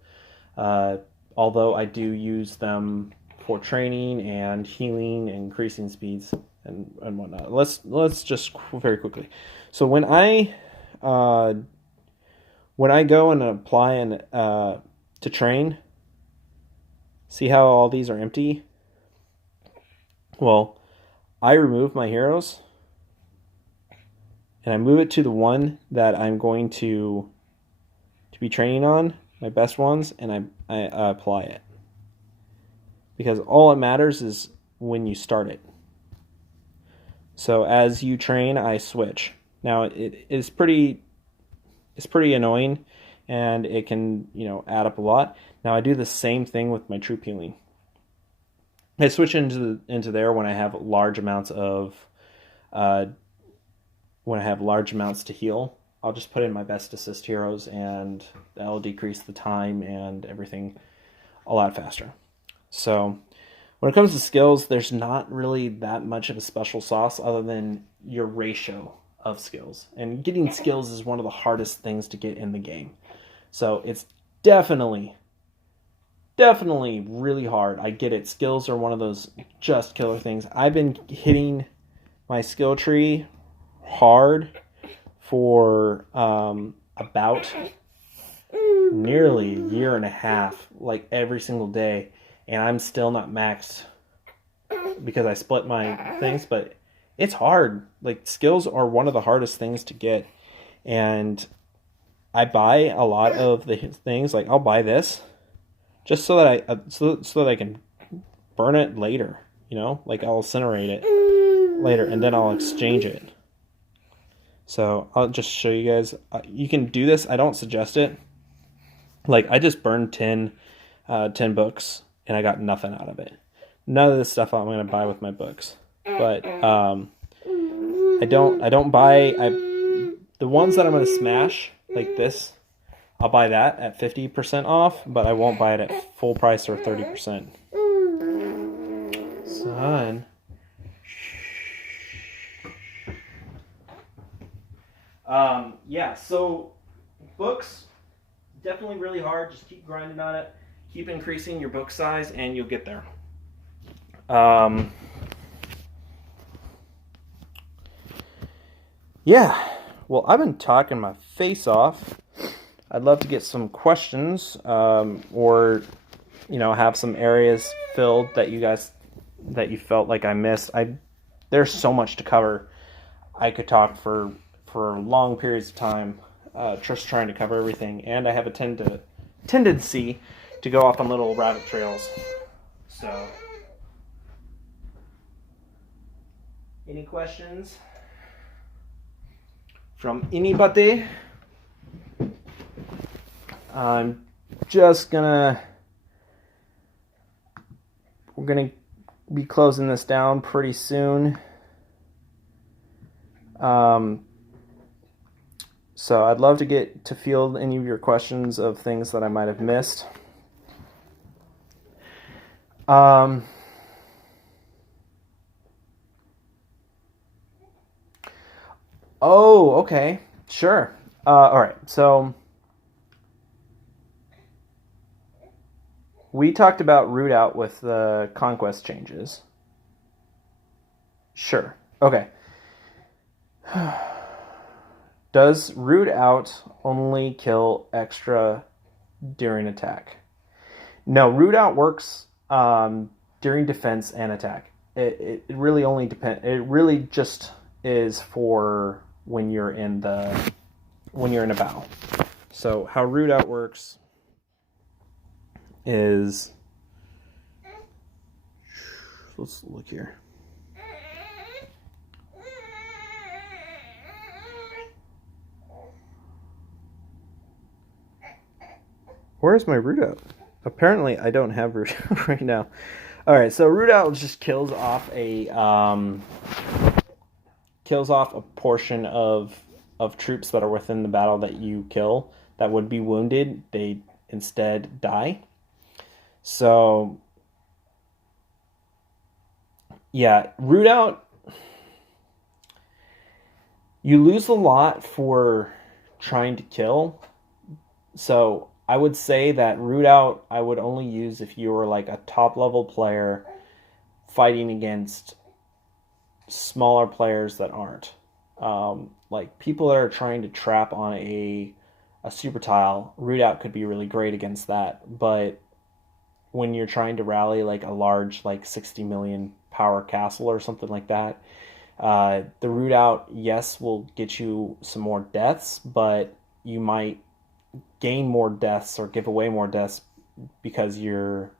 Although I do use them for training and healing and increasing speeds and whatnot. Let's just very quickly. So when I go and apply and to train, see how all these are empty? Well, I remove my heroes and I move it to the one that I'm going to be training on, my best ones, and I apply it. Because all it matters is when you start it. So as you train, I switch. Now it's pretty annoying, and it can add up a lot. Now I do the same thing with my troop healing. I switch into there when I have large amounts to heal. I'll just put in my best assist heroes, and that'll decrease the time and everything a lot faster. So when it comes to skills, there's not really that much of a special sauce other than your ratio of skills. And getting skills is one of the hardest things to get in the game. So it's definitely really hard. I get it. Skills are one of those just killer things. I've been hitting my skill tree hard for about nearly a year and a half, like every single day, and I'm still not maxed because I split my things, but it's hard. Like, skills are one of the hardest things to get, and I buy a lot of the things. Like, I'll buy this just so that I can burn it later, like I'll incinerate it later and then I'll exchange it. So I'll just show you guys. You can do this. I don't suggest it. Like, I just burned 10 books and I got nothing out of it. None of this stuff I'm going to buy with my books. But I don't buy the ones that I'm going to smash, like this. I'll buy that at 50% off, but I won't buy it at full price or 30%. Son. Yeah, so books, definitely really hard. Just keep grinding on it. Keep increasing your book size, and you'll get there. Yeah, well, I've been talking my face off. I'd love to get some questions, or have some areas filled that you felt like I missed. There's so much to cover. I could talk for long periods of time, just trying to cover everything, and I have a tendency to go off on little rabbit trails. So, any questions from anybody? I'm just we're gonna be closing this down pretty soon. Um, so I'd love to get to field any of your questions of things that I might have missed. Um, oh, okay, sure. All right, so we talked about root out with the conquest changes. Sure. Okay. Does root out only kill extra during attack? No, root out works during defense and attack. It really only depends. It really just is for when you're in a battle. So how root out works is, let's look here. Where's my root out? Apparently, I don't have root out right now. All right, so root out just kills off a portion of troops that are within the battle that you kill that would be wounded. They instead die. So yeah, root out. You lose a lot for trying to kill. So I would say that root out I would only use if you were like a top level player fighting against smaller players that aren't. Like people that are trying to trap on a super tile, root out could be really great against that. But when you're trying to rally like a large like 60 million power castle or something like that, the root out, yes, will get you some more deaths, but you might gain more deaths or give away more deaths because you're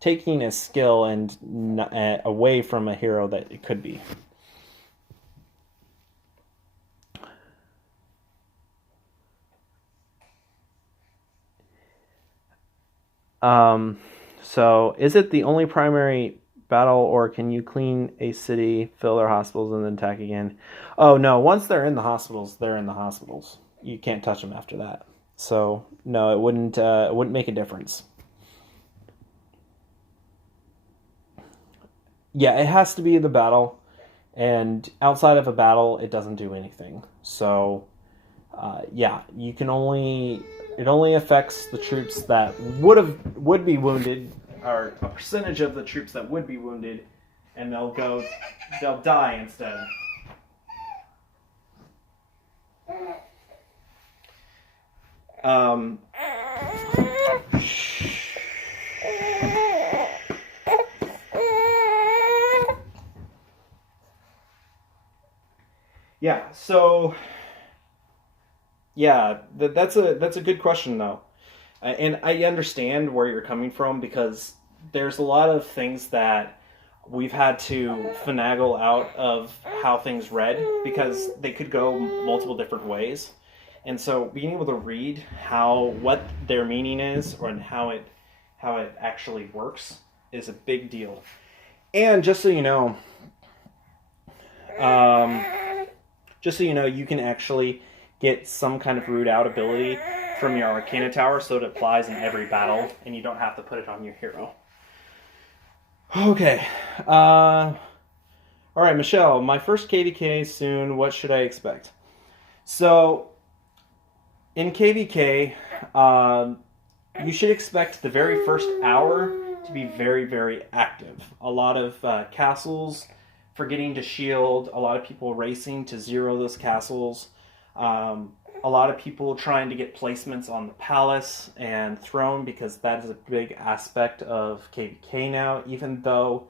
taking a skill and away from a hero that it could be. So is it the only primary battle, or can you clean a city, fill their hospitals, and then attack again? Oh no, once they're in the hospitals, they're in the hospitals. You can't touch them after that. So no, it wouldn't make a difference. Yeah, it has to be the battle, and outside of a battle, it doesn't do anything. So yeah, you can only it only affects the troops that would be wounded, or a percentage of the troops that would be wounded, and they'll die instead. Um, yeah. So yeah, that's a good question though, and I understand where you're coming from because there's a lot of things that we've had to finagle out of how things read because they could go multiple different ways, and so being able to read what their meaning is or how it actually works is a big deal. And um, just so you know, you can actually get some kind of root out ability from your Arcana Tower so it applies in every battle and you don't have to put it on your hero. Okay. All right, Michelle, my first KVK soon. What should I expect? So, in KVK, you should expect the very first hour to be very, very active. A lot of castles forgetting to shield, a lot of people racing to zero those castles, a lot of people trying to get placements on the palace and throne because that is a big aspect of KVK now, even though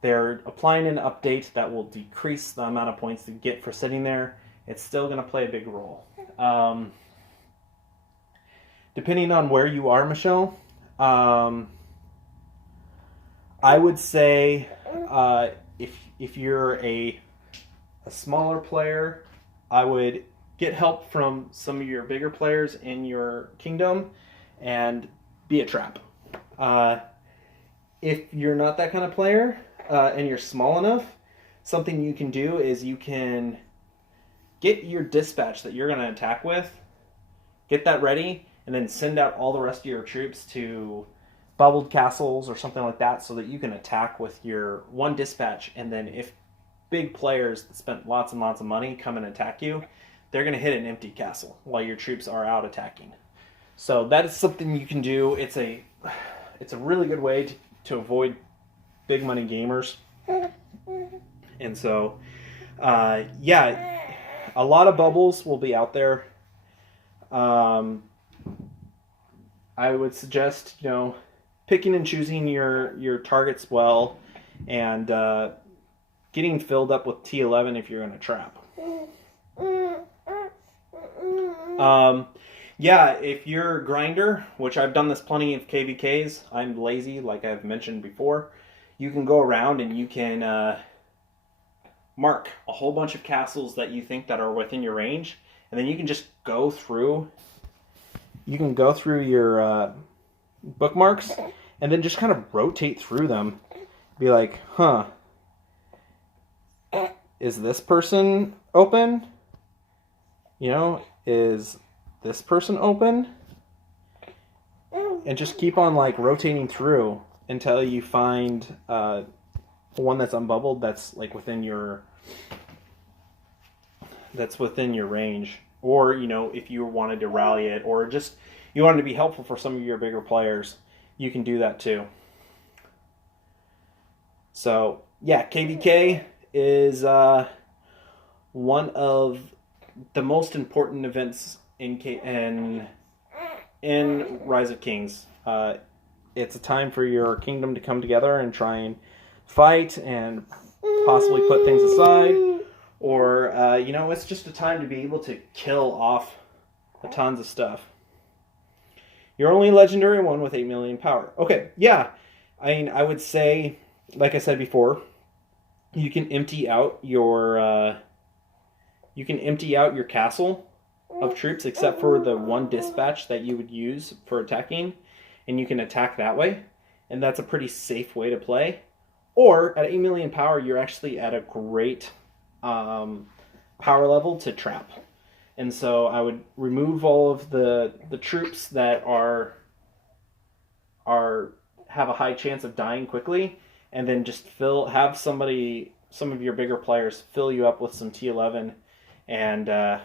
they're applying an update that will decrease the amount of points you get for sitting there. It's still going to play a big role. Depending on where you are, Michelle, I would say if you're a smaller player, I would get help from some of your bigger players in your kingdom and be a trap. If you're not that kind of player and you're small enough, something you can do is you can get your dispatch that you're going to attack with, get that ready, and then send out all the rest of your troops to bubbled castles or something like that so that you can attack with your one dispatch. And then if big players that spent lots and lots of money come and attack you, they're going to hit an empty castle while your troops are out attacking. So that is something you can do. It's a really good way to avoid big money gamers. And so, yeah, a lot of bubbles will be out there. I would suggest, picking and choosing your targets well, and getting filled up with T11 if you're in a trap. Yeah, if you're a grinder, which I've done this plenty of KVKs, I'm lazy, like I've mentioned before, you can go around and you can mark a whole bunch of castles that you think that are within your range, and then you can just go through. You can go through your bookmarks, and then just kind of rotate through them. Be like, huh, is this person open? Is this person open? And just keep on like rotating through until you find one that's unbubbled that's like within your range. Or, if you wanted to rally it, or just you wanted to be helpful for some of your bigger players, you can do that too. So, yeah, KVK is one of the most important events in Rise of Kings. It's a time for your kingdom to come together and try and fight and possibly put things aside. Or, it's just a time to be able to kill off tons of stuff. You're only legendary one with 8 million power. Okay, yeah. I would say, like I said before, you can empty out your castle of troops except for the one dispatch that you would use for attacking, and you can attack that way. And that's a pretty safe way to play. Or at 8 million power, you're actually at a great power level to trap. And so I would remove all of the troops that have a high chance of dying quickly, and then just have some of your bigger players fill you up with some T11 and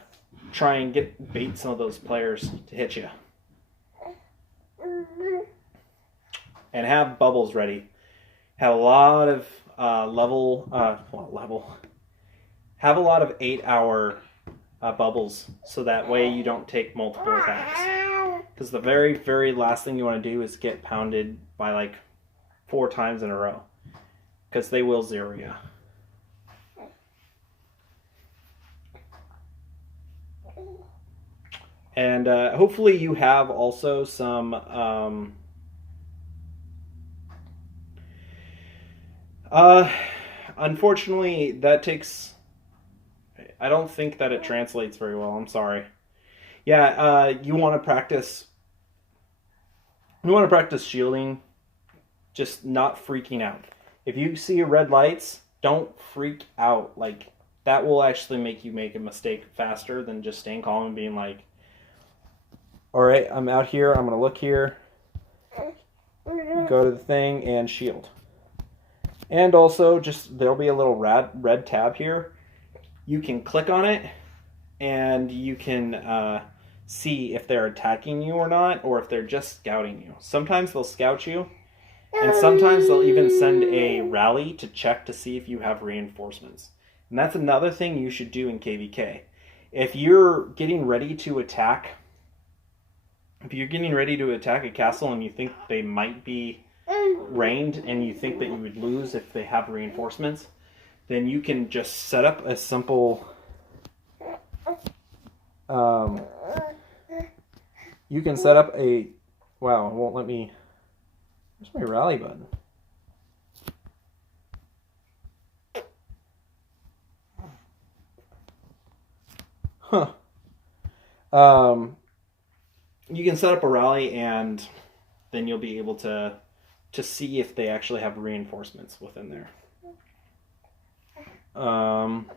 try and bait some of those players to hit you. And have bubbles ready. Have a lot of have a lot of 8-hour bubbles, so that way you don't take multiple attacks. Because the very, very last thing you want to do is get pounded by like 4 times in a row. Because they will zero you. And hopefully you have also some unfortunately that takes, I don't think that it translates very well. I'm sorry. Yeah, you want to practice shielding, just not freaking out. If you see red lights, don't freak out. Like, that will actually make you make a mistake faster than just staying calm and being like, all right, I'm out here, I'm going to look here, go to the thing, and shield. And also, there'll be a little red tab here. You can click on it, and you can see if they're attacking you or not, or if they're just scouting you. Sometimes they'll scout you, and sometimes they'll even send a rally to check to see if you have reinforcements. And that's another thing you should do in KVK. If you're getting ready to attack a castle and you think they might be rained and you think that you would lose if they have reinforcements, then you can just set up a simple you can set up a, wow, it won't let me, where's my rally button? Huh. You can set up a rally, and then you'll be able to see if they actually have reinforcements within there. Um,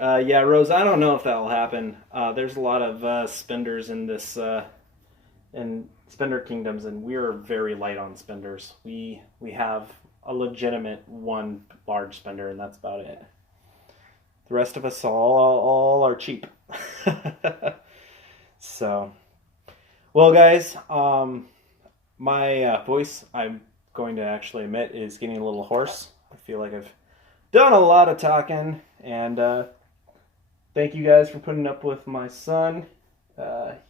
yeah, Rose, I don't know if that will happen. There's a lot of spenders in this in spender kingdoms, and we're very light on spenders. We have a legitimate one large spender, and that's about it. The rest of us all are cheap. So, well, guys, my voice, I'm going to actually admit, is getting a little hoarse. I feel like I've done a lot of talking, and thank you guys for putting up with my son.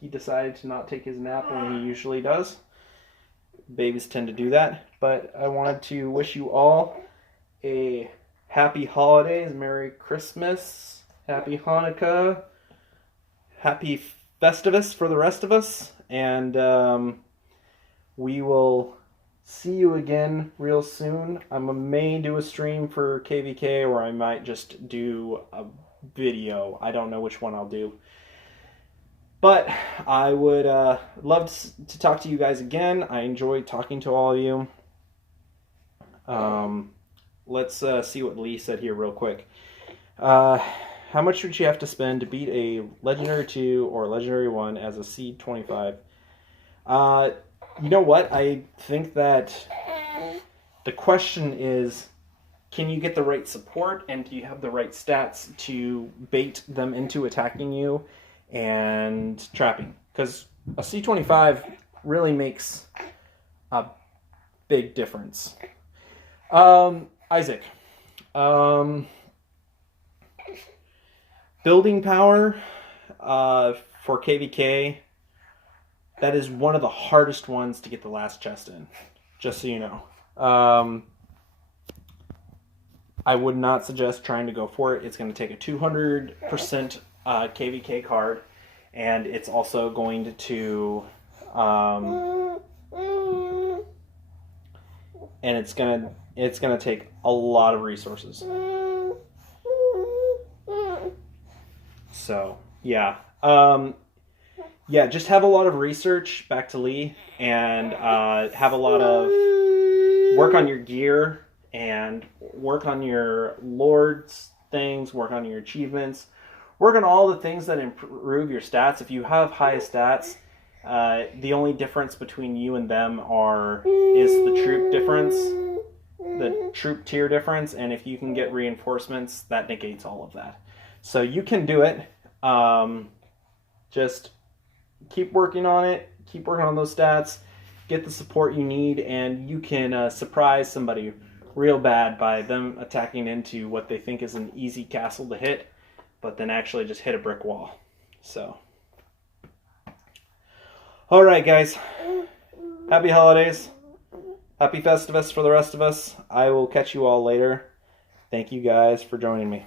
He decided to not take his nap when he usually does. Babies tend to do that, but I wanted to wish you all a happy holidays, Merry Christmas, Happy Hanukkah, Happy Festivus for the rest of us, and we will see you again real soon. I may do a stream for KVK, or I might just do a video. I don't know which one I'll do. But I would love to talk to you guys again. I enjoyed talking to all of you. Let's see what Lee said here real quick. How much would you have to spend to beat a Legendary 2 or Legendary 1 as a Seed 25? You know what? I think that the question is, can you get the right support, and do you have the right stats to bait them into attacking you and trapping? Because a C25 really makes a big difference. Isaac. Building power for KVK, that is one of the hardest ones to get the last chest in, just so you know. I would not suggest trying to go for it. It's going to take a 200% KVK card, and it's also going to and it's gonna take a lot of resources. So yeah, yeah, just have a lot of research, back to Lee, and have a lot of work on your gear and work on your lords things, work on your achievements, work on all the things that improve your stats. If you have high stats, the only difference between you and them is the troop difference, the troop tier difference, and if you can get reinforcements, that negates all of that. So you can do it. Just keep working on it, keep working on those stats, get the support you need, and you can surprise somebody real bad by them attacking into what they think is an easy castle to hit, but then actually just hit a brick wall. So, all right, guys. Happy holidays. Happy Festivus for the rest of us. I will catch you all later. Thank you guys for joining me.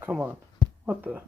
Come on. What the?